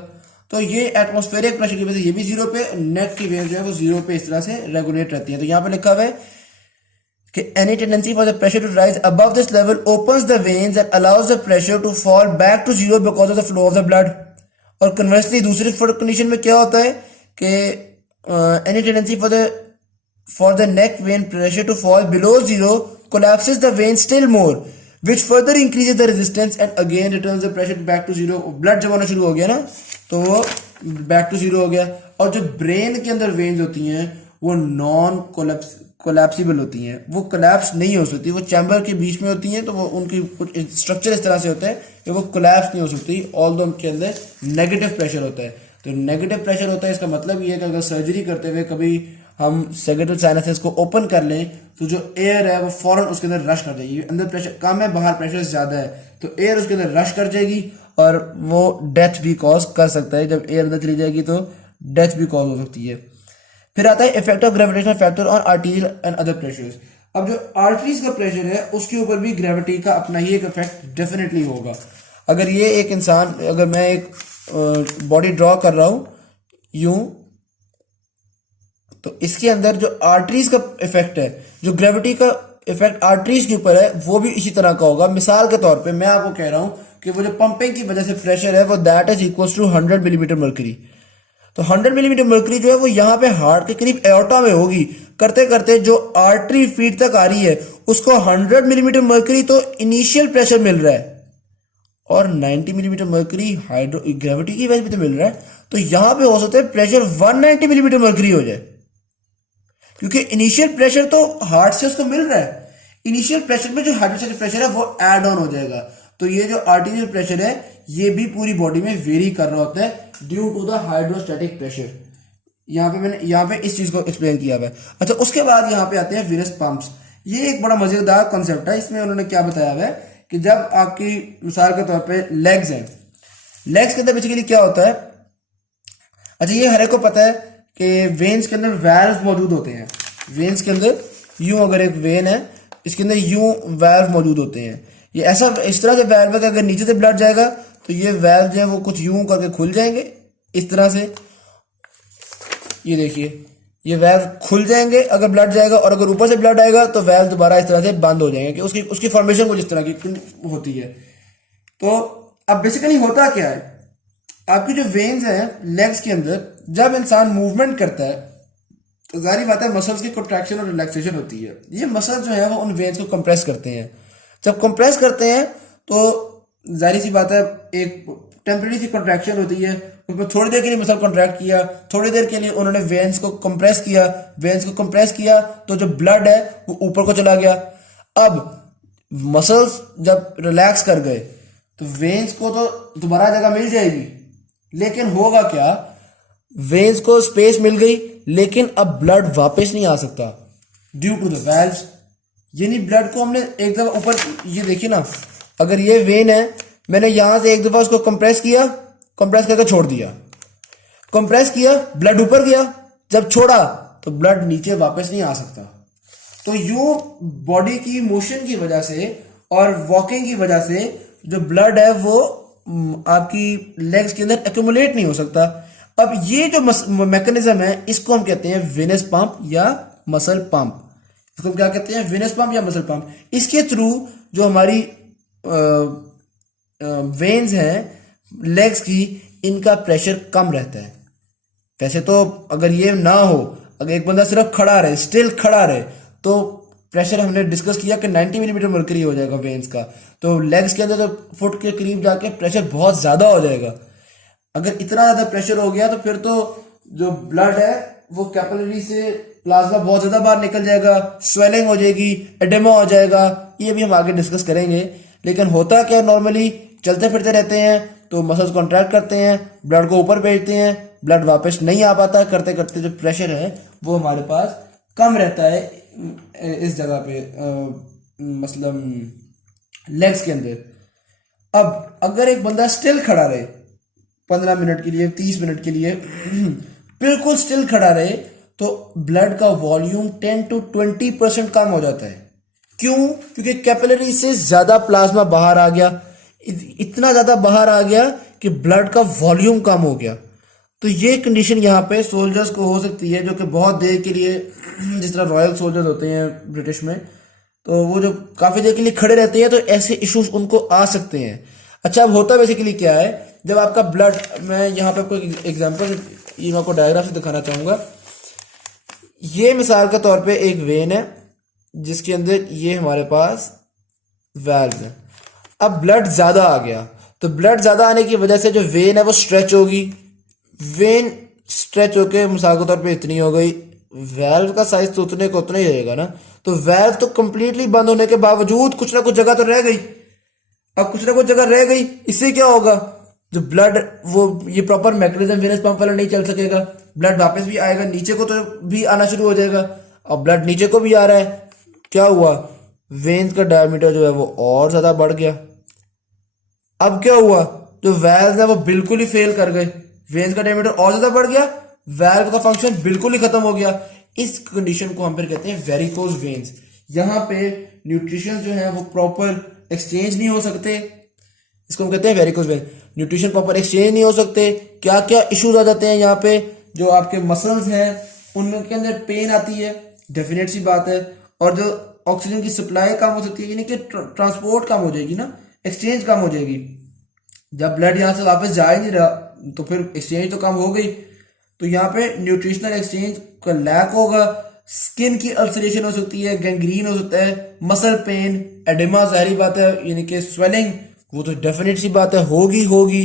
तो ये एटमॉस्फेरिक प्रेशर की वजह से ये भी जीरो पे, नेक की वेव जो है वो जीरो पे इस तरह से रेगुलेट रहती है। तो यहाँ पे लिखा हुआ है कि any tendency for the pressure to rise above this level opens the veins and allows the pressure to fall back to zero because of the flow of the blood. और कन्वर्सली दूसरी कंडीशन में क्या होता है कि any tendency for the neck vein pressure to fall below zero collapses the vein still more which further increases the resistance and again returns the pressure back to zero। Blood जब होना शुरू हो गया ना तो वो बैक टू जीरो हो गया। और जो ब्रेन के अंदर वेन्स होती हैं वो नॉन कोलैप्सिबल होती हैं, वो कोलैप्स नहीं हो सकती, वो चैम्बर के बीच में होती हैं, तो वो उनकी कुछ स्ट्रक्चर इस तरह से होता है कि वो कोलैप्स नहीं हो सकती, ऑल दो उनके अंदर नेगेटिव प्रेशर होता है। तो नेगेटिव प्रेशर होता है, इसका मतलब ये है कि अगर सर्जरी करते हुए कभी हम सेगेटल साइनसेस को ओपन कर लें तो जो एयर है वो फौरन उसके अंदर रश कर जाएगी। अंदर प्रेशर कम है, बाहर प्रेशर ज़्यादा है, तो एयर उसके अंदर रश कर जाएगी और वो डेथ भी कॉज कर सकता है। जब एयर अंदर चली जाएगी तो डेथ भी कॉज हो सकती है। फिर आता है effect of gravitational factor on arteries and other pressures. अब जो आर्टरीज का प्रेशर है उसके ऊपर भी ग्रेविटी का अपना ही एक इफेक्ट डेफिनेटली होगा। अगर ये एक इंसान, अगर मैं एक बॉडी ड्रॉ कर रहा हूं यूं, तो इसके अंदर जो आर्टरीज का इफेक्ट है, जो ग्रेविटी का इफेक्ट आर्टरीज के ऊपर है, वो भी इसी तरह का होगा। मिसाल के तौर पे मैं आपको कह रहा हूं कि वो जो पंपिंग की वजह से प्रेशर है वो that is equal to 100 millimetre mercury. तो 100 मिलीमीटर मर्करी जो है वो यहाँ पे हार्ट के करीब एओर्टा में होगी। करते करते जो आर्टरी फीट तक आ रही है उसको 100 मिलीमीटर मर्करी तो इनिशियल प्रेशर मिल रहा है और 90 मिलीमीटर मर्करी हाइड्रो ग्रेविटी की वजह से तो मिल रहा है। तो यहाँ पे हो सकता है प्रेशर 190 मिलीमीटर मर्करी हो जाए, क्योंकि इनिशियल प्रेशर तो हार्ट से उसको मिल रहा है। इनिशियल प्रेशर में जो हाइड्रोस्टैटिक प्रेशर है वो ऐड ऑन हो जाएगा। तो ये जो आर्टीरियल प्रेशर है ये भी पूरी बॉडी में वेरी कर रहा होता है due to the hydrostatic pressure. यहाँ पे इस चीज को एक्सप्लेन किया हुआ है। अच्छा, उसके बाद यहाँ पे आते हैं वेनस पंप्स। ये एक बड़ा मजेदार कॉन्सेप्ट है। इसमें उन्होंने क्या बताया हुआ है कि जब आपकी मिसाल के तौर पे लेग्स हैं, लेग्स के अंदर बेसिकली क्या होता है। अच्छा, ये हर एक को पता है कि वेन्स के अंदर वैल्व मौजूद होते हैं। वेन्स के अंदर यूं, अगर एक वेन है इसके अंदर यूं वैल्व मौजूद होते हैं। ये ऐसा इस तरह से वैल्व है कि अगर नीचे से ब्लड जाएगा तो ये वैल्व जो है वो कुछ यूं करके खुल जाएंगे इस तरह से। ये देखिए, ये वैल्व खुल जाएंगे अगर ब्लड जाएगा, और अगर ऊपर से ब्लड आएगा तो वैल्व दोबारा इस तरह से बंद हो जाएंगे कि उसकी फॉर्मेशन कुछ इस तरह की होती है। तो अब बेसिकली होता क्या है, आपकी जो वेन्स हैं लेग्स के अंदर, जब इंसान मूवमेंट करता है तो जाहिर बात है मसल्स की कंट्रैक्शन और रिलैक्सेशन होती है। ये मसल्स जो है वो उन वेन्स को कंप्रेस करते हैं। जब कंप्रेस करते हैं तो जाहिर सी बात है एक टेम्परेरी सी कंट्रैक्शन होती है, उसमें थोड़ी देर के लिए मसल कंट्रैक्ट किया, थोड़ी देर के लिए उन्होंने वेन्स को कंप्रेस किया। वेन्स को कंप्रेस किया तो जो ब्लड है वो ऊपर को चला गया। अब मसल्स जब रिलैक्स कर गए तो वेन्स को तो दोबारा जगह मिल जाएगी, लेकिन होगा क्या, वेन्स को स्पेस मिल गई लेकिन अब ब्लड वापस नहीं आ सकता ड्यू टू द वैल्व्स। यानी ब्लड को हमने एक दफा ऊपर, ये देखिए ना, अगर ये वेन है, मैंने यहां से एक दफा उसको कंप्रेस किया, कंप्रेस करके छोड़ दिया, कंप्रेस किया, ब्लड ऊपर गया, जब छोड़ा तो ब्लड नीचे वापस नहीं आ सकता। तो यूं बॉडी की मोशन की वजह से और वॉकिंग की वजह से जो ब्लड है वो आपकी लेग्स के अंदर एक्यूमुलेट नहीं हो सकता। अब ये जो मैकेनिज्म है इसको हम कहते हैं वेनस पंप या मसल पंप। इसको हम क्या कहते हैं, वेनस पंप या मसल पंप। इसके थ्रू जो हमारी वेन्स हैं लेग्स की, इनका प्रेशर कम रहता है। वैसे तो अगर ये ना हो, अगर एक बंदा सिर्फ खड़ा रहे, स्टिल खड़ा रहे, तो प्रेशर हमने डिस्कस किया कि 90 मिलीमीटर मर्करी हो जाएगा वेन्स का। तो लेग्स के अंदर तो फुट के करीब जाके प्रेशर बहुत ज्यादा हो जाएगा। अगर इतना ज्यादा प्रेशर हो गया तो फिर तो जो ब्लड है वो कैपिलरी से प्लाज्मा बहुत ज्यादा बाहर निकल जाएगा, स्वेलिंग हो जाएगी, एडेमा हो जाएगा। ये भी हम आगे डिस्कस करेंगे। लेकिन होता क्या, नॉर्मली चलते फिरते रहते हैं तो मसल्स कॉन्ट्रैक्ट करते हैं, ब्लड को ऊपर भेजते हैं, ब्लड वापस नहीं आ पाता। करते करते जो प्रेशर है वो हमारे पास कम रहता है इस जगह पे, मतलब लेग्स के अंदर। अब अगर एक बंदा स्टिल खड़ा रहे 15 मिनट के लिए, 30 मिनट के लिए बिल्कुल स्टिल खड़ा रहे, तो ब्लड का वॉल्यूम 10 to 20% कम हो जाता है। क्यों? क्योंकि कैपिलरी से ज्यादा प्लाज्मा बाहर आ गया, इतना ज्यादा बाहर आ गया कि ब्लड का वॉल्यूम कम हो गया। तो ये कंडीशन यहाँ पे सोल्जर्स को हो सकती है जो कि बहुत देर के लिए, जिस तरह रॉयल सोल्जर्स होते हैं ब्रिटिश में, तो वो जो काफी देर के लिए खड़े रहते हैं तो ऐसे इश्यूज उनको आ सकते हैं। अच्छा, अब होता बेसिकली क्या है, जब आपका ब्लड, मैं यहाँ पे आपको एग्जांपल, ये मैं आपको डायग्राम से दिखाना चाहूंगा। ये मिसाल के तौर पे एक वेन है जिसके अंदर ये हमारे पास वैल्व है। अब ब्लड ज्यादा आ गया, तो ब्लड ज्यादा आने की वजह से जो वेन है वो स्ट्रेच होगी। वेन स्ट्रेच होके मिसाल के तौर पे इतनी हो गई, वेल्व का साइज तो उतने को उतना ही रहेगा ना। तो वेल्व तो कंप्लीटली बंद होने के बावजूद कुछ ना कुछ जगह तो रह गई। अब कुछ ना कुछ जगह रह गई, इससे क्या होगा, जो ब्लड वो ये प्रॉपर मैकेनिज्म वेनस पंप वाला नहीं चल सकेगा, ब्लड वापस भी आएगा नीचे को तो भी आना शुरू हो जाएगा। अब ब्लड नीचे को भी आ रहा है, क्या हुआ, वेन्स का डायमीटर जो है वो और ज्यादा बढ़ गया। अब क्या हुआ, जो वेल्व है वो बिल्कुल ही फेल कर गए, वेन्स का डायमीटर और ज्यादा बढ़ गया, वेल्व का फंक्शन बिल्कुल ही खत्म हो गया। इस कंडीशन को हम फिर कहते हैं वेरिकोज वेन्स। यहाँ पे न्यूट्रिशन जो है वो प्रॉपर एक्सचेंज नहीं हो सकते, इसको हम कहते हैं varicose vein. Nutrition proper exchange नहीं हो सकते, क्या क्या इश्यूज आ जाते हैं यहाँ पे, जो आपके मसल्स हैं उनके अंदर पेन आती है, डेफिनेट सी बात है। और जो ऑक्सीजन की सप्लाई कम हो सकती है, यानी कि ट्रांसपोर्ट कम हो जाएगी ना, एक्सचेंज कम हो जाएगी। जब ब्लड यहाँ से वापस जा ही नहीं रहा तो फिर एक्सचेंज तो कम हो गई। तो यहाँ पे न्यूट्रिशनल एक्सचेंज का लैक होगा, स्किन की अल्सरेशन हो सकती है, गैंग्रीन हो सकता है, मसल पेन, एडिमा जाहिर बात है, यानी कि स्वेलिंग वो तो डेफिनेट सी बात है होगी।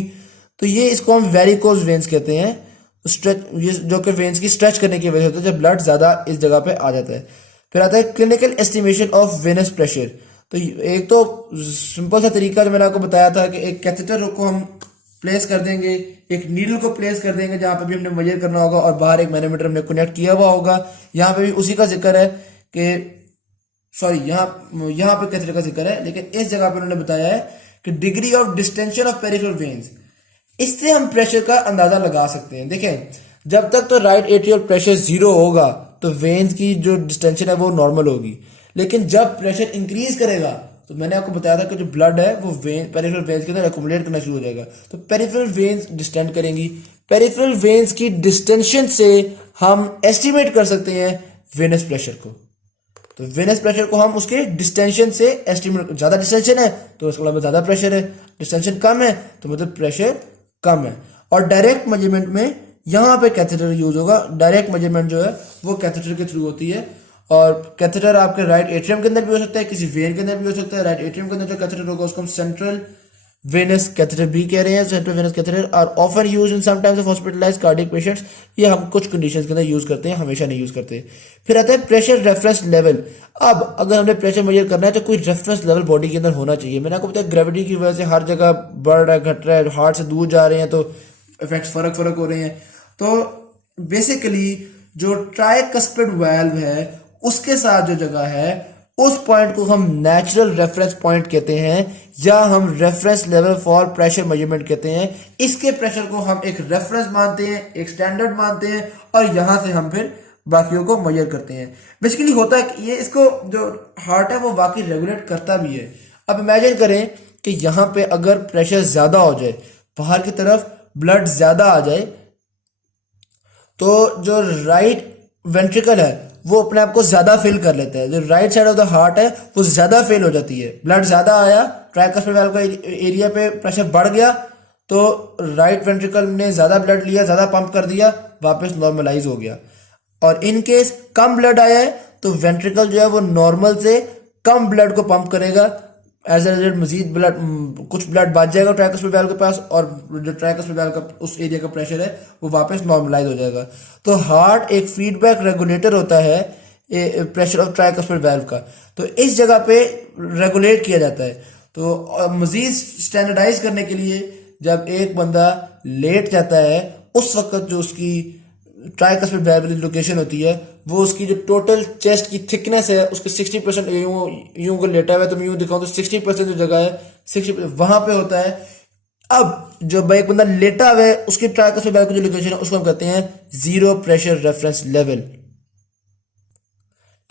तो ये इसको हम वेरिकोज वेन्स कहते हैं, स्ट्रेच, ये जो कि वेन्स की स्ट्रेच करने की वजह से होता है जब ब्लड ज्यादा इस जगह पे आ जाता है। फिर आता है clinical estimation of venous pressure. तो एक तो सिंपल सा तरीका जो मैंने आपको बताया था कि एक कैथेटर को हम प्लेस कर देंगे, एक नीडल को प्लेस कर देंगे जहां पे भी हमने मेजर करना होगा, और बाहर एक मैनोमीटर हमने कनेक्ट किया हुआ होगा। यहाँ पे भी उसी का जिक्र है कि सॉरी यहाँ पे कैथेटर का जिक्र है, लेकिन इस जगह पे उन्होंने बताया है कि degree of distension of peripheral veins, इससे हम प्रेशर का अंदाजा लगा सकते हैं। देखें, जब तक तो राइट एट्रियल प्रेशर 0 होगा तो वेन्स की जो डिस्टेंशन है वो नॉर्मल होगी, लेकिन जब प्रेशर इंक्रीज करेगा तो मैंने आपको बताया था कि जो ब्लड है वो पेरिफेरल वेन्स के अंदर एक्युमुलेट करना शुरू हो जाएगा, तो पेरिफेरल वेन्स डिस्टेंड करेंगी। पेरिफेरल वेन्स की डिस्टेंशन से हम एस्टिमेट कर सकते हैं वेनस प्रेशर को। तो वेनस प्रेशर को हम उसके डिस्टेंशन से एस्टिमेट, ज्यादा डिस्टेंशन है तो उसका मतलब ज्यादा प्रेशर है, डिस्टेंशन कम है तो मतलब प्रेशर कम है। और डायरेक्ट मेजरमेंट में यहाँ पे कैथेटर यूज होगा। डायरेक्ट मेजरमेंट जो है वो कैथेटर के थ्रू होती है, और कैथेटर आपके राइट एट्रियम के अंदर भी हो सकता है, किसी वेन के अंदर भी हो सकता है। राइट एट्रियम के अंदर जो कैथेटर होगा उसको हम सेंट्रल वेनस कैथेटर भी कह रहे हैं। Central venous catheter are often used in some times of hospitalised cardiac patients. ये हम कुछ कंडीशंस के अंदर यूज करते हैं, हमेशा नहीं यूज करते। फिर आता है प्रेशर रेफरेंस लेवल। अब अगर हमने प्रेशर मेजर करना है तो कोई रेफरेंस लेवल बॉडी के अंदर होना चाहिए। मैंने आपको बताया ग्रेविटी की वजह से हर जगह बढ़ रहा है, घट रहा है, हार्ट से दूर जा रहे हैं तो इफेक्ट्स फर्क हो रहे हैं। तो बेसिकली जो ट्राइकस्पिड वाल्व है उसके साथ जो जगह है उस पॉइंट को हम नेचुरल रेफरेंस पॉइंट कहते हैं, या हम reference level for pressure measurement कहते हैं। इसके प्रेशर को हम एक रेफरेंस मानते हैं, एक स्टैंडर्ड मानते हैं, और यहां से हम फिर बाकियों को मेजर करते हैं। बेसिकली होता है कि ये इसको जो हार्ट है वो वाकई रेगुलेट करता भी है। अब इमेजिन करें कि यहाँ पे अगर प्रेशर ज्यादा हो जाए, बाहर की तरफ ब्लड ज्यादा आ जाए, तो जो राइट वेंट्रिकल है वो अपने आप को ज्यादा फिल कर लेता है। जो right side of the heart है वो ज्यादा फिल हो जाती है। ब्लड ज्यादा आया, ट्राइकस्पिड वाल्व का एरिया पे प्रेशर बढ़ गया, तो राइट वेंट्रिकल ने ज्यादा ब्लड लिया, ज्यादा पंप कर दिया, वापस नॉर्मलाइज हो गया। और इन केस कम ब्लड आया है तो वेंट्रिकल जो है वो नॉर्मल से कम ब्लड को पंप करेगा। एज ए रिजल्ट मजीद ब्लड, कुछ ब्लड बच जाएगा ट्राइकस्पिड वाल्व के पास, और जो ट्राइकस्पिड वाल्व का उस एरिया का प्रेशर है वो वापस नॉर्मलाइज हो जाएगा। तो हार्ट एक फीडबैक रेगुलेटर होता है प्रेशर ऑफ ट्राइकस्पिड वाल्व का, तो इस जगह पे रेगुलेट किया जाता है। तो मजीद स्टैंडर्डाइज करने के लिए जब एक बंदा लेट जाता है उस वक्त जो उसकी ट्राइकस्पिड वाल्व की लोकेशन होती है वो उसकी जो टोटल चेस्ट की थिकनेस है उसके 60% यूं को लेटा हुआ है तो मैं यूं दिखाऊं तो 60% जो जगह है 60% वहां पे होता है। अब जो एक बंदा लेटा हुआ है उसकी ट्राइकस्पिड वाल्व की जो लोकेशन है उसको हम कहते हैं जीरो प्रेशर रेफरेंस लेवल।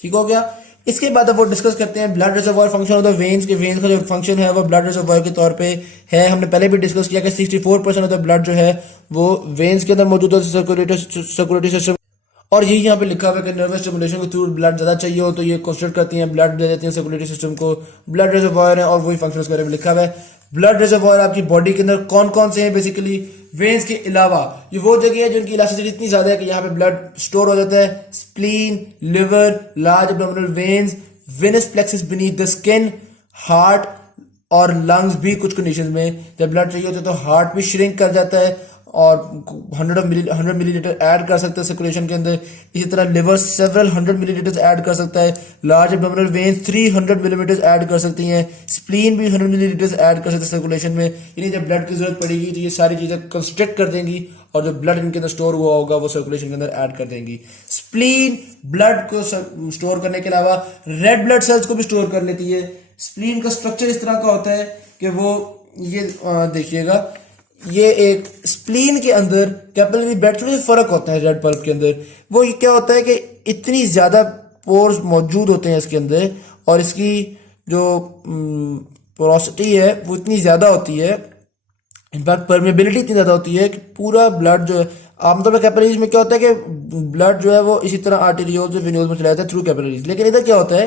ठीक हो गया। इसके बाद अब वो डिस्कस करते हैं blood reservoir function of the veins के। वेन्स का जो फंक्शन है वो ब्लड रिजर्वॉयर के तौर पे है। हमने पहले भी डिस्कस किया कि 64% ऑफ द ब्लड जो है वो वेन्स के अंदर मौजूद है, सर्कुलेटरी सिस्टम। और यही यहाँ पे लिखा हुआ है कि नर्वस स्टिमुलेशन के थ्रू ब्लड ज्यादा चाहिए हो तो ये कंसिडर करती हैं, ब्लड दे देती हैं सर्कुलेटरी सिस्टम को। ब्लड रिजर्वॉयर है और वही फंक्शन के बारे में लिखा हुआ है। ब्लड रिजर्वॉयर आपकी बॉडी के अंदर कौन कौन से हैं? बेसिकली वेन्स के अलावा ये वो जगह है जिनकी इलास्टिसिटी इतनी ज्यादा है कि यहाँ पे ब्लड स्टोर हो जाता है। Spleen, liver, large abdominal veins, venous plexus beneath the skin, heart और लंग्स भी कुछ कंडीशन में जब ब्लड चाहिए होता है तो हार्ट भी श्रिंक कर जाता है और 100 मिलीलीटर ऐड कर सकते हैं सर्कुलेशन के अंदर। इसी तरह लिवर सेवरल 100 मिलीलीटर ऐड कर सकता है। Large abdominal veins 300 millimetre add कर सकती हैं। स्प्लीन भी 100 मिलीलीटर ऐड कर सकते हैं सर्कुलेशन में। यानी जब ब्लड की जरूरत पड़ेगी तो ये सारी चीज़ें कंस्ट्रक्ट कर देंगी और जो ब्लड इनके अंदर स्टोर हुआ होगा वो सर्कुलेशन के अंदर ऐड कर देंगी। स्प्लीन ब्लड को स्टोर करने के अलावा रेड ब्लड सेल्स को भी स्टोर कर लेती है। स्प्लीन का स्ट्रक्चर इस तरह का होता है कि वो ये देखिएगा, ये एक स्प्लीन के अंदर कैपिलरी बेड थोड़े से फर्क होता है रेड पल्प के अंदर। वो ये क्या होता है कि इतनी ज्यादा पोर्स मौजूद होते हैं इसके अंदर और इसकी जो पोरोसिटी है वो इतनी ज्यादा होती है, इनफैक्ट परमेबिलिटी इतनी ज्यादा होती है कि पूरा ब्लड जो है, आमतौर पर कैपिलरीज में क्या होता है कि ब्लड जो है वो इसी तरह आर्टेरियोल्स और वेन्यूल्स में चला जाता है थ्रू कैपिलरीज। लेकिन इधर क्या होता है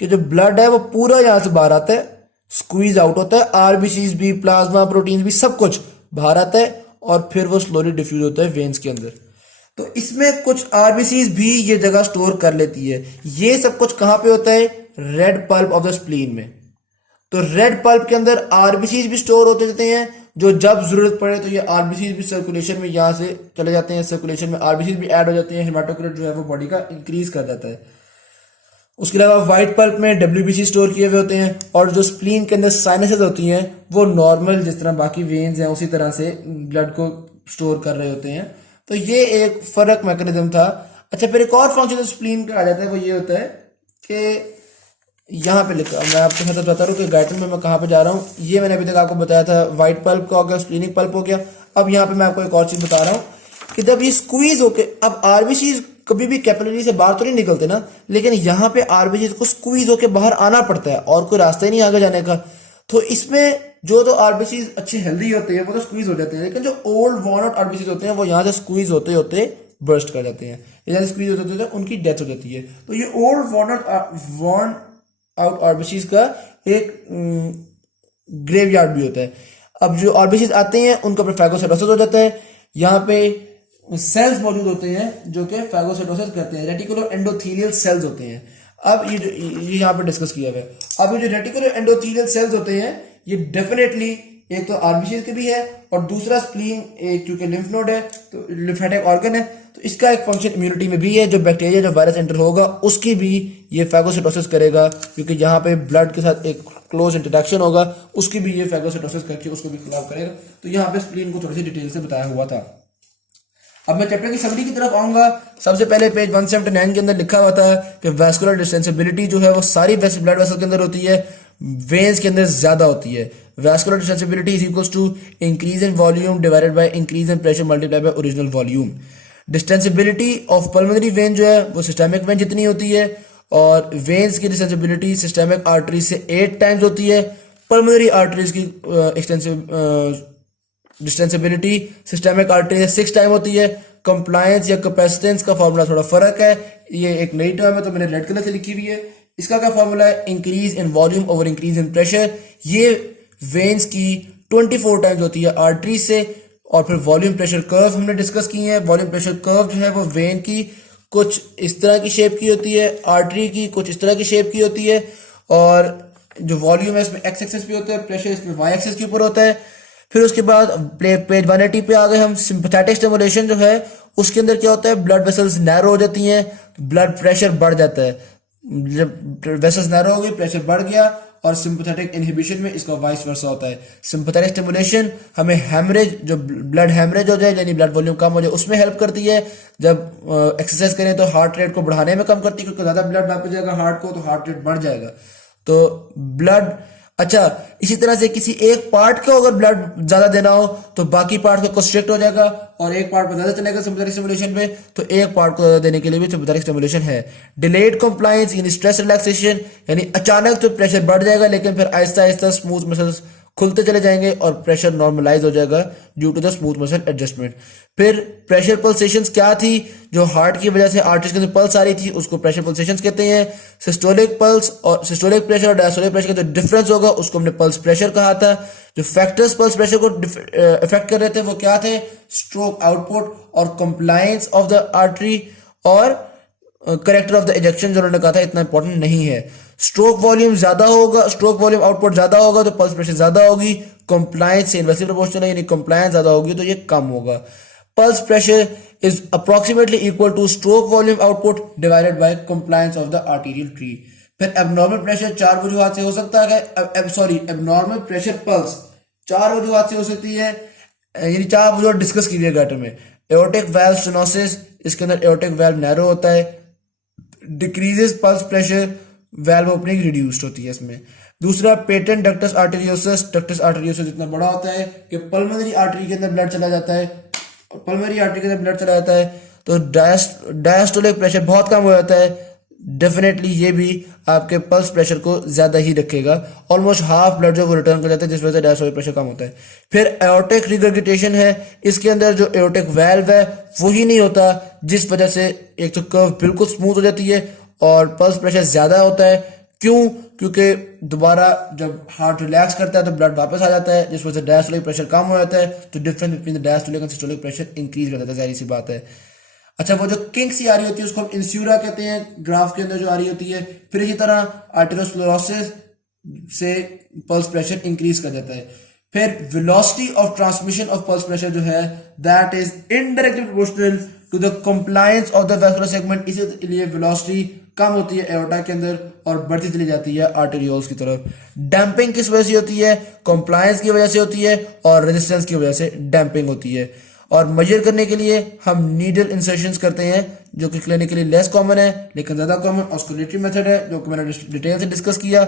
कि जो ब्लड है वो पूरा यहाँ से बाहर आता है, स्क्वीज आउट होता है, आरबीसीज भी, प्लाज्मा, प्रोटीन भी, सब कुछ बाहर आता है और फिर वो स्लोली डिफ्यूज होता है वेन्स के अंदर। तो इसमें कुछ आरबीसीज भी ये जगह स्टोर कर लेती है। ये सब कुछ कहां पे होता है? Red pulp of the spleen में। तो रेड पल्प के अंदर आरबीसीज भी स्टोर होते रहते हैं, जो जब जरूरत पड़े तो ये आरबीसीज भी सर्कुलेशन में यहां से चले जाते हैं, सर्कुलेशन में आरबीसीज भी ऐड हो जाते हैं, हेमाटोक्रिट जो है वो बॉडी का इंक्रीज कर जाता है। उसके अलावा व्हाइट पल्प में डब्ल्यूबीसी स्टोर किए हुए होते हैं और जो स्प्लीन के अंदर साइनसेस होती हैं वो नॉर्मल जिस तरह बाकी वेन्स हैं उसी तरह से ब्लड को स्टोर कर रहे होते हैं। तो ये एक फर्क मैकेनिज्म था। अच्छा, फिर एक और फंक्शन स्प्लीन का आ जाता है, वो ये होता है कि यहाँ पे लिखा, मैं आपको साथ बता रहा हूँ कि गाइटन में मैं कहाँ पे जा रहा हूँ। ये मैंने अभी तक आपको बताया था, व्हाइट पल्प का हो गया, स्प्लीनिक पल्प हो गया। अब यहाँ पे मैं आपको एक और चीज बता रहा हूँ कि जब ये स्क्वीज होके, अब आरबीसी कभी भी कैपिलरी से बाहर तो नहीं निकलते ना, लेकिन यहाँ पे आरबीसी को स्क्वीज होके बाहर आना पड़ता है और कोई रास्ता ही नहीं आगे जाने का। तो इसमें जो तो आरबीसी अच्छे हेल्दी होते हैं वो तो स्क्वीज हो जाते हैं, लेकिन जो ओल्ड वॉर्न आउट आरबीसी होते हैं वो यहाँ से स्क्वीज होते होते बर्स्ट कर जाते हैं, यहाँ से स्क्वीज होते होते उनकी डेथ हो जाती है। तो ये ओल्ड वॉर्न आउट आरबीसी का एक ग्रेवयार्ड भी होता है। अब जो आरबीसी आते हैं उनका फैगोसाइटोसिस हो जाता है। यहाँ पे सेल्स मौजूद होते हैं जो कि फैगोसाइटोसिस करते हैं, रेटिकुलर एंडोथेलियल सेल्स होते हैं। अब ये यहाँ पे डिस्कस किया हुआ है। अब ये जो रेटिकुलर एंडोथेलियल सेल्स होते हैं ये डेफिनेटली एक तो आरबीसी के भी है और दूसरा स्प्लीन एक क्योंकि लिम्फ नोड है तो लिम्फेटिक ऑर्गन है, तो इसका एक फंक्शन इम्यूनिटी में भी है। जो बैक्टीरिया जो वायरस एंटर होगा उसकी भी ये फैगोसाइटोसिस करेगा, क्योंकि यहाँ पे ब्लड के साथ एक क्लोज इंटरेक्शन होगा, उसकी भी ये फैगोसाइटोसिस करके उसको भी खिलाफ करेगा। तो यहाँ पे स्प्लीन को थोड़ी सी डिटेल से बताया हुआ था। अब मैं चैप्टर की समरी की तरफ आऊंगा। सबसे पहले पेज 179 के अंदर लिखा हुआ था कि वैस्कुलर डिस्टेंसिबिलिटी जो है वो सारी ब्लड वेसल के अंदर होती है, वेन्स के अंदर ज्यादा होती है। Vascular distensibility is equals to increase in volume divided by increase in pressure multiply by original volume. Distensibility of pulmonary vein जो है वो सिस्टेमिक वेन जितनी होती है और वेन्स की डिस्टेंसिबिलिटी सिस्टेमिक आर्टरी से 8 टाइम्स होती है। पल्मोनरी आर्टरीज की डिस्टेंसिबिलिटी सिस्टेमिक आर्टरी से 6 टाइम होती है। कंप्लायंस या कैपेसिटेंस का फॉर्मूला थोड़ा फर्क है, ये एक नई टर्म है तो मैंने रेड कलर से लिखी हुई है। इसका क्या फॉर्मूला है? Increase in volume over increase in pressure. ये वेन्स की 24 टाइम्स होती है आर्टरी से। और फिर वॉल्यूम प्रेशर कर्व हमने डिस्कस की है। वॉल्यूम प्रेशर कर्व जो है वो वेन की कुछ इस तरह की शेप की होती है, आर्टरी की कुछ इस तरह की शेप की होती है। और जो वॉल्यूम है इसमें एक्स एक्सिस पे होता है, प्रेशर इसमें वाई एक्सिस के ऊपर होता है। फिर उसके बाद पेज 180 पे आ गए हम। सिंपैथेटिक स्टिमुलेशन जो है उसके अंदर क्या होता है? ब्लड वेसल्स नैरो हो जाती हैं, ब्लड प्रेशर बढ़ जाता है। जब वेसल्स नैरो हो गई, प्रेशर बढ़ गया। और सिंपैथेटिक इनहिबिशन में इसका वाइस वर्सा होता है। सिंपैथेटिक स्टिमुलेशन हमें हैमरेज, जो ब्लड हैमरेज हो जाए यानी ब्लड वॉल्यूम कम हो जाए, उसमें हेल्प करती है। जब एक्सरसाइज करें तो हार्ट रेट को बढ़ाने में कम करती है, क्योंकि ज्यादा ब्लड वापस जाएगा हार्ट को तो हार्ट रेट बढ़ जाएगा। तो ब्लड, अच्छा इसी तरह से किसी एक पार्ट को अगर ब्लड ज्यादा देना हो तो बाकी पार्ट को कंस्ट्रिक्ट हो जाएगा और एक पार्ट पर ज्यादा चलेगा सिंपैथेटिक स्टिमुलेशन में, तो एक पार्ट को ज्यादा देने के लिए भी सिंपैथेटिक स्टिमुलेशन है। डिलेड कंप्लायंस यानी स्ट्रेस रिलैक्सेशन, यानी अचानक तो प्रेशर बढ़ जाएगा लेकिन फिर आहिस्ता आहिस्ता स्मूथ मसल्स खुलते चले जाएंगे और प्रेशर नॉर्मलाइज हो जाएगा due to the smooth muscle adjustment. फिर प्रेशर पल्सेशंस क्या थी? जो हार्ट की वजह से आर्टरीज के अंदर पल्स आ रही थी उसको प्रेशर पल्सेशंस कहते हैं। सिस्टोलिक पल्स और सिस्टोलिक प्रेशर और डायस्टोलिक प्रेशर का जो डिफरेंस होगा उसको हमने पल्स प्रेशर कहा था। जो फैक्टर्स पल्स प्रेशर को इफेक्ट कर रहे थे वो क्या थे? स्ट्रोक आउटपुट और कंप्लायंस ऑफ द आर्टरी और करेक्टर ऑफ द इजेक्शन जो उन्होंने कहा था इतना इंपॉर्टेंट नहीं है। स्ट्रोक वॉल्यूम ज्यादा होगा, स्ट्रोक वॉल्यूम आउटपुट ज्यादा होगा तो पल्स प्रेशर ज्यादा होगी, कंप्लायंस से इनवर्सली प्रोपोर्शनल है, यानी कंप्लायंस ज्यादा होगी तो ये कम होगा। Pulse pressure is approximately equal two stroke volume output divided by compliance of the arterial tree. फिर एबनॉर्मल प्रेशर चार वजूहात से हो सकता है, एबनॉर्मल प्रेशर पल्स चार वजूहात से हो सकती है, यानी चार वजूहात डिस्कस कीजिएगा गाटर में। एओर्टिक वाल्व स्टेनोसिस, इसके अंदर एओर्टिक वाल्व नैरो होता है, decreases pulse pressure, valve opening reduced होती है इसमें। दूसरा patent ductus arteriosus, ductus arteriosus इतना बड़ा होता है कि पल्मोनरी आर्टरी के अंदर ब्लड चला जाता है, और पल्मोनरी आर्टरी के अंदर ब्लड चला जाता है तो डायस्टोलिक प्रेशर बहुत कम हो जाता है। डेफिनेटली ये भी आपके पल्स प्रेशर को ज्यादा ही रखेगा, ऑलमोस्ट हाफ ब्लड जो वो रिटर्न कर जाता है जिस वजह से डायस्टोलिक प्रेशर कम होता है। फिर एओर्टिक रिगर्गिटेशन है, इसके अंदर जो एओर्टिक वाल्व है वही नहीं होता, जिस वजह से एक तो कर्व बिल्कुल स्मूथ हो जाती है और पल्स प्रेशर ज्यादा होता है। क्यों? क्योंकि दोबारा जब हार्ट रिलैक्स करता है तो ब्लड वापस आ जाता है जिस वजह से डायस्टोलिक प्रेशर कम हो जाता है, तो difference between the diastolic and systolic pressure increase कर देता है, जाहिर सी बात है। अच्छा, वो जो किंक सी आ रही होती है उसको हम इंस्यूरा कहते हैं, ग्राफ के अंदर जो आ रही होती है। फिर इसी तरह आर्टेरियोस्क्लेरोसिस से पल्स प्रेशर इंक्रीज कर देता है। फिर velocity of transmission of pulse pressure जो है that is indirectly proportional to the compliance of the vascular segment, इसीलिए वेलोसिटी कम होती है एओर्टा के अंदर और बढ़ती चली जाती है आर्टेरियोल्स की तरफ। डैम्पिंग किस वजह से होती है? कंप्लायंस की वजह से होती है और रेजिस्टेंस की वजह से डैम्पिंग होती है। और मेजर करने के लिए हम नीडल इंसर्शंस करते हैं जो कि क्लिनिकली लेस कॉमन है लेकिन ज्यादा कॉमन ऑस्कुलेटरी मेथड है जो कि मैंने डिटेल से डिस्कस किया।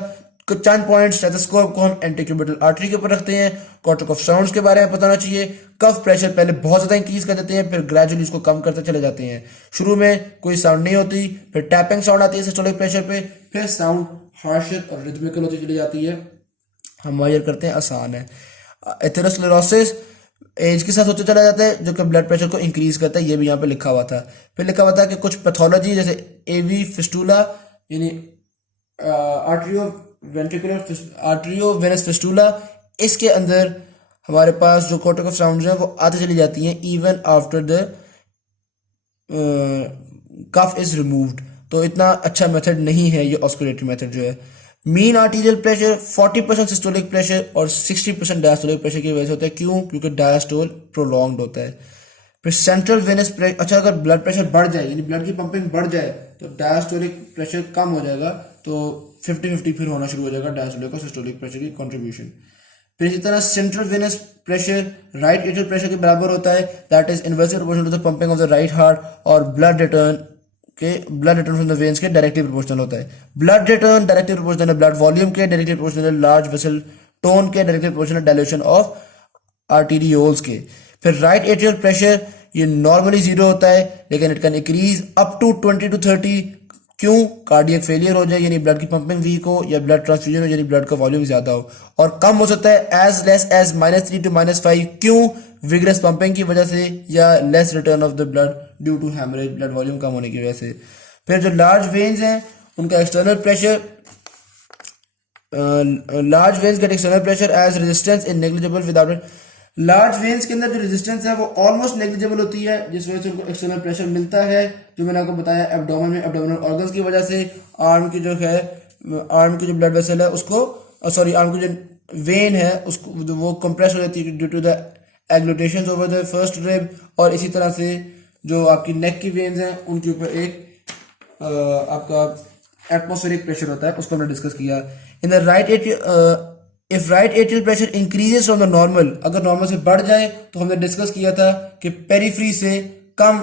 कुछ चंद पॉइंट, स्टेथोस्कोप को हम एंटीक्यूबिटल आर्टरी के ऊपर रखते हैं। कॉर्टिक ऑफ साउंड्स के बारे में बताना चाहिए। कफ प्रेशर पहले बहुत ज्यादा इंक्रीज कर देते हैं फिर ग्रेजुअली इसको कम करते चले जाते हैं। शुरू में कोई साउंड नहीं होती, फिर टैपिंग साउंड आती है सिस्टोलिक प्रेशर पे, फिर साउंड हार्शर और रिदमिकल होती चली जाती है। हम मेजर करते हैं, आसान है। एथेरोस्क्लेरोसिस एज के साथ होते चला जाता है जो कि ब्लड प्रेशर को इंक्रीज करता है, ये भी यहाँ पे लिखा हुआ था। फिर लिखा हुआ था कि कुछ पैथोलॉजी जैसे एवी फिस्टूला यानी आर्टरियो वेनस फिस्टूला, इसके अंदर हमारे पास जो कॉर्टिक ऑफ साउंड्स हैं वो आते चली जाती हैं even after the cuff is removed. तो इतना अच्छा मेथड नहीं है ये ऑस्कुलेटरी मेथड जो है। Mean arterial pressure 40% systolic pressure और 60% डायस्टोलिक प्रेशर की वजह से होता है। क्यों? क्योंकि डायस्टोल प्रोलॉन्ग्ड होता है। फिर सेंट्रल वेनस प्रेशर, अच्छा अगर ब्लड प्रेशर बढ़ जाए यानी ब्लड की पंपिंग बढ़ जाए तो डायस्टोलिक प्रेशर कम हो जाएगा, तो 50-50 फिर होना शुरू हो जाएगा डायस्टोलिक और सिस्टोलिक प्रेशर की कंट्रीब्यूशन। फिर इसी तरह central venous pressure right atrial pressure के बराबर होता है, that is inversely proportional to the pumping of the right heart, और blood return from the veins के डायरेक्टली प्रोपोर्शनल होता है। ब्लड रिटर्न डायरेक्टली प्रोपोर्शनल है ब्लड वॉल्यूम के, directly proportional large vessel tone के, directly proportional dilation of arterioles के। फिर right atrial pressure ये नॉर्मली 0 होता है लेकिन it can increase up to 20 to 30। क्यों? कार्डियक फेलियर हो जाए यानी ब्लड की पंपिंग वीक हो, या ब्लड ट्रांसफ्यूजन हो यानी ब्लड का वॉल्यूम ज्यादा हो, और कम हो सकता है एज लेस एज -3 to -5। क्यों? विग्रस पंपिंग की वजह से या less return of the blood due to haemorrhage, blood volume कम होने की वजह से। फिर जो लार्ज वेन्स हैं उनका external pressure, large veins get external pressure as resistance in negligible without. Large veins के अंदर जो रेजिस्टेंस है वो ऑलमोस्ट नेग्लिजिबल होती है जिस वजह से उनको एक्सटर्नल प्रेशर मिलता है, जो मैंने आपको बताया एब्डोमेन में एब्डोमिनल ऑर्गन्स की वजह से। आर्म की जो है, आर्म की जो ब्लड वेसल है उसको, आर्म की जो वेन है उसको वो कंप्रेस हो जाती है due to the agglutinations over the first rib, और इसी तरह से जो आपकी नेक की वेन्स हैं उनके ऊपर एक आपका एटमॉस्फेरिक प्रेशर होता है, उसको हमने डिस्कस किया। In the right if right atrial pressure increases from the normal, अगर नॉर्मल से बढ़ जाए तो हमने डिस्कस किया था कि पेरिफेरी से कम,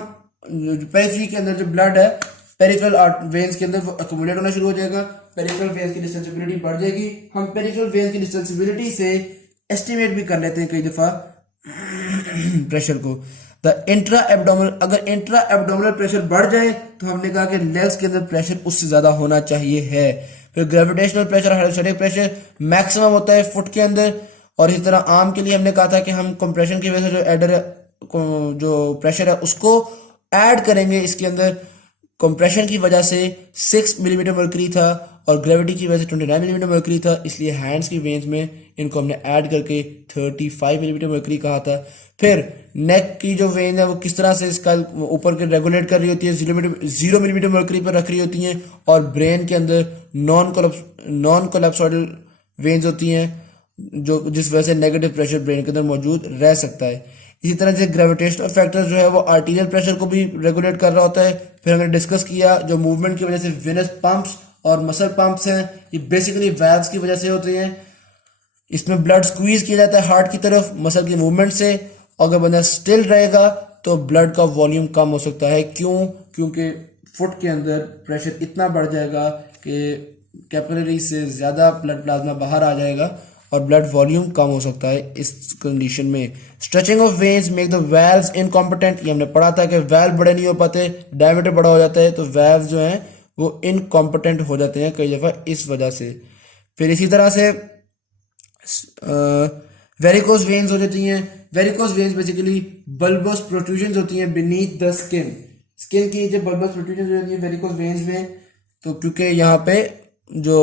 पेरिफेरी के अंदर जो ब्लड है पेरिफेरल वेन्स के अंदर वो अकोमोडेट होना शुरू हो जाएगा, पेरिफेरल वेन्स की डिस्टेंसिबिलिटी बढ़ जाएगी। हम पेरिफेरल वेन्स की डिस्टेंसिबिलिटी से एस्टिमेट भी कर लेते हैं कई दफा प्रेशर को। द इंट्रा एब्डोमिनल, अगर इंट्रा एब्डोमिनल प्रेशर बढ़ जाए तो हमने कहा कि लेग्स के अंदर प्रेशर उससे ज्यादा होना चाहिए है। फिर gravitational pressure, hydrostatic pressure maximum होता है फुट के अंदर, और इसी तरह आर्म के लिए हमने कहा था कि हम कंप्रेशन की वजह से जो एडर जो प्रेशर है उसको ऐड करेंगे इसके अंदर कंप्रेशन की वजह से 6 मिलीमीटर मर्करी था और ग्रेविटी की वजह से 29 मिलीमीटर मर्करी था, इसलिए हैंड्स की वेन्स में इनको हमने ऐड करके 35 मिलीमीटर मर्करी कहा था। फिर नेक की जो वेन है वो किस तरह से इसका ऊपर के रेगुलेट कर रही होती है, 0 मिलीमीटर मर्करी पर रख रही होती हैं, और ब्रेन के अंदर नॉन कोलैप्सोइडल वेन्स होती हैं जो जिस वजह से नेगेटिव प्रेशर ब्रेन के अंदर मौजूद रह सकता है। इसी तरह से ग्रेविटेशनल फैक्टर जो है वो आर्टीरियल प्रेशर को भी रेगुलेट कर रहा होता है। फिर हमने डिस्कस किया जो मूवमेंट की वजह से वेनस पंप्स और मसल पंप्स हैं, ये बेसिकली वैल्व्स की वजह से होते हैं। इसमें ब्लड स्क्वीज किया जाता है हार्ट की तरफ मसल की मूवमेंट से। अगर बंदा स्टिल रहेगा तो ब्लड का वॉल्यूम कम हो सकता है। क्यों? क्योंकि फुट के अंदर प्रेशर इतना बढ़ जाएगा कि कैपिलरी से ज़्यादा ब्लड प्लाज्मा बाहर आ जाएगा और ब्लड वॉल्यूम कम हो सकता है इस कंडीशन में। Stretching of veins make the valves incompetent, ये हमने पढ़ा था कि वैल्व बड़े नहीं हो पाते, डायमीटर बड़ा हो जाता है तो वैल्व जो हैं वो इनकॉम्पिटेंट हो जाते हैं कई दफ़ा इस वजह से। फिर इसी तरह से वेरिकोज वेन्स हो जाती हैं। वेरिकोज वेन्स बेसिकली बल्बस प्रोट्रूजन्स होती हैं बीनीथ द स्किन। स्किन की जो बल्बस प्रोट्रूजन्स होती हैं वेरिकोज वेन्स में, तो क्योंकि यहाँ पे जो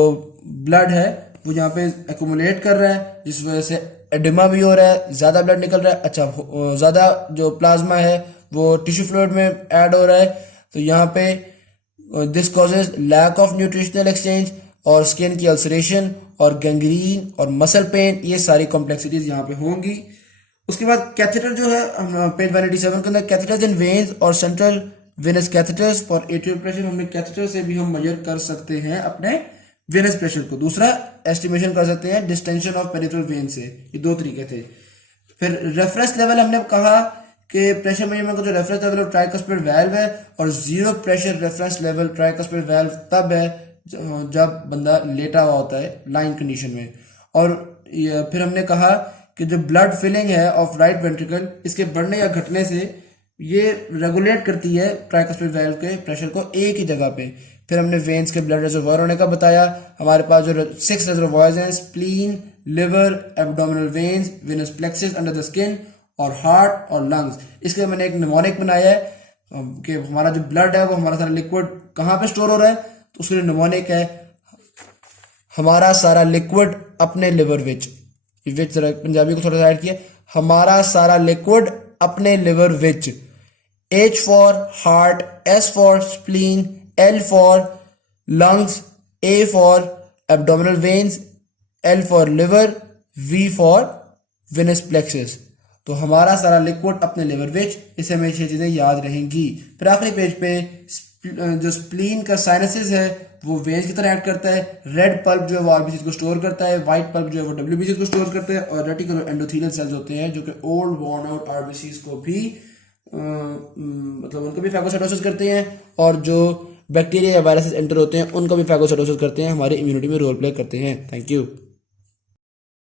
ब्लड है वो यहाँ पे एक्यूमुलेट कर रहा है जिस वजह से एडिमा भी हो रहा है, ज़्यादा ब्लड निकल रहा है। अच्छा, ज़्यादा जो प्लाज्मा है वो टिश्यू फ्लूइड में ऐड हो रहा है, तो यहाँ पे this causes lack of nutritional exchange और स्किन की अल्सरेशन और गैंग्रीन और मसल पेन, ये सारी कॉम्प्लेक्सिटीज यहाँ पे होंगी। उसके बाद कैथेटर जो है पेज 187 के अंदर कैथेटर्स इन वेन्स और central venous catheters for atrial pressure, हमने कैथेटर से भी हम मेजर कर सकते हैं अपने वेनस प्रेशर को। दूसरा एस्टिमेशन कर सकते हैं डिस्टेंशन ऑफ पेरिफेरल वेन से। ये दो तरीके थे। फिर रेफरेंस लेवल हमने कहा कि प्रेशर मेजरमेंट का जो रेफरेंस लेवल है ट्राइकस्पिड वाल्व है, और zero pressure reference level tricuspid valve तब है जब बंदा लेटा हुआ होता है लाइन कंडीशन में। और फिर हमने कहा कि जो ब्लड फिलिंग है ऑफ राइट वेंट्रिकल, इसके बढ़ने या घटने से ये रेगुलेट करती है ट्राइकस्पिड वाल्व के प्रेशर को एक ही जगह पे। फिर हमने वेन्स के ब्लड रिजर्वॉयर होने का बताया। हमारे पास जो 6 रिजर्वॉयर्स हैं, spleen, liver, abdominal veins, venous plexus under the skin और हार्ट और लंग्स। इसके लिए मैंने एक निमोनिक बनाया है कि हमारा जो ब्लड है वो हमारा सारा लिक्विड कहाँ पे स्टोर हो रहा है, तो उसके लिए निमोनिक है हमारा सारा लिक्विड अपने लिवर विच जरा पंजाबी को थोड़ा सा ऐड किया, हमारा सारा लिक्विड अपने liver which. H for heart, S for spleen, L for lungs, A for abdominal veins, L for liver, V for venous plexus. तो हमारा सारा लिक्विड अपने लिवर विच, इससे हमें ये चीज़ें याद रहेंगी। फिर आखिरी पेज पे जो स्प्लीन का साइनसिस है वो वेन्स की तरह एक्ट करता है। रेड पल्प जो है वो आरबीसी को स्टोर करता है, व्हाइट पल्प जो है वो डब्ल्यूबीसी को स्टोर करता है, और रेटिकुलर एंडोथेलियल सेल्स होते हैं जो कि ओल्ड वॉर्न आउट आरबीसीज को भी मतलब उनको भी फैगोसाइटोसिस करते हैं, और जो बैक्टीरिया या वायरसेस एंटर होते हैं उनको भी फैगोसाइटोसिस करते हैं, हमारी इम्यूनिटी में रोल प्ले करते हैं। Thank you.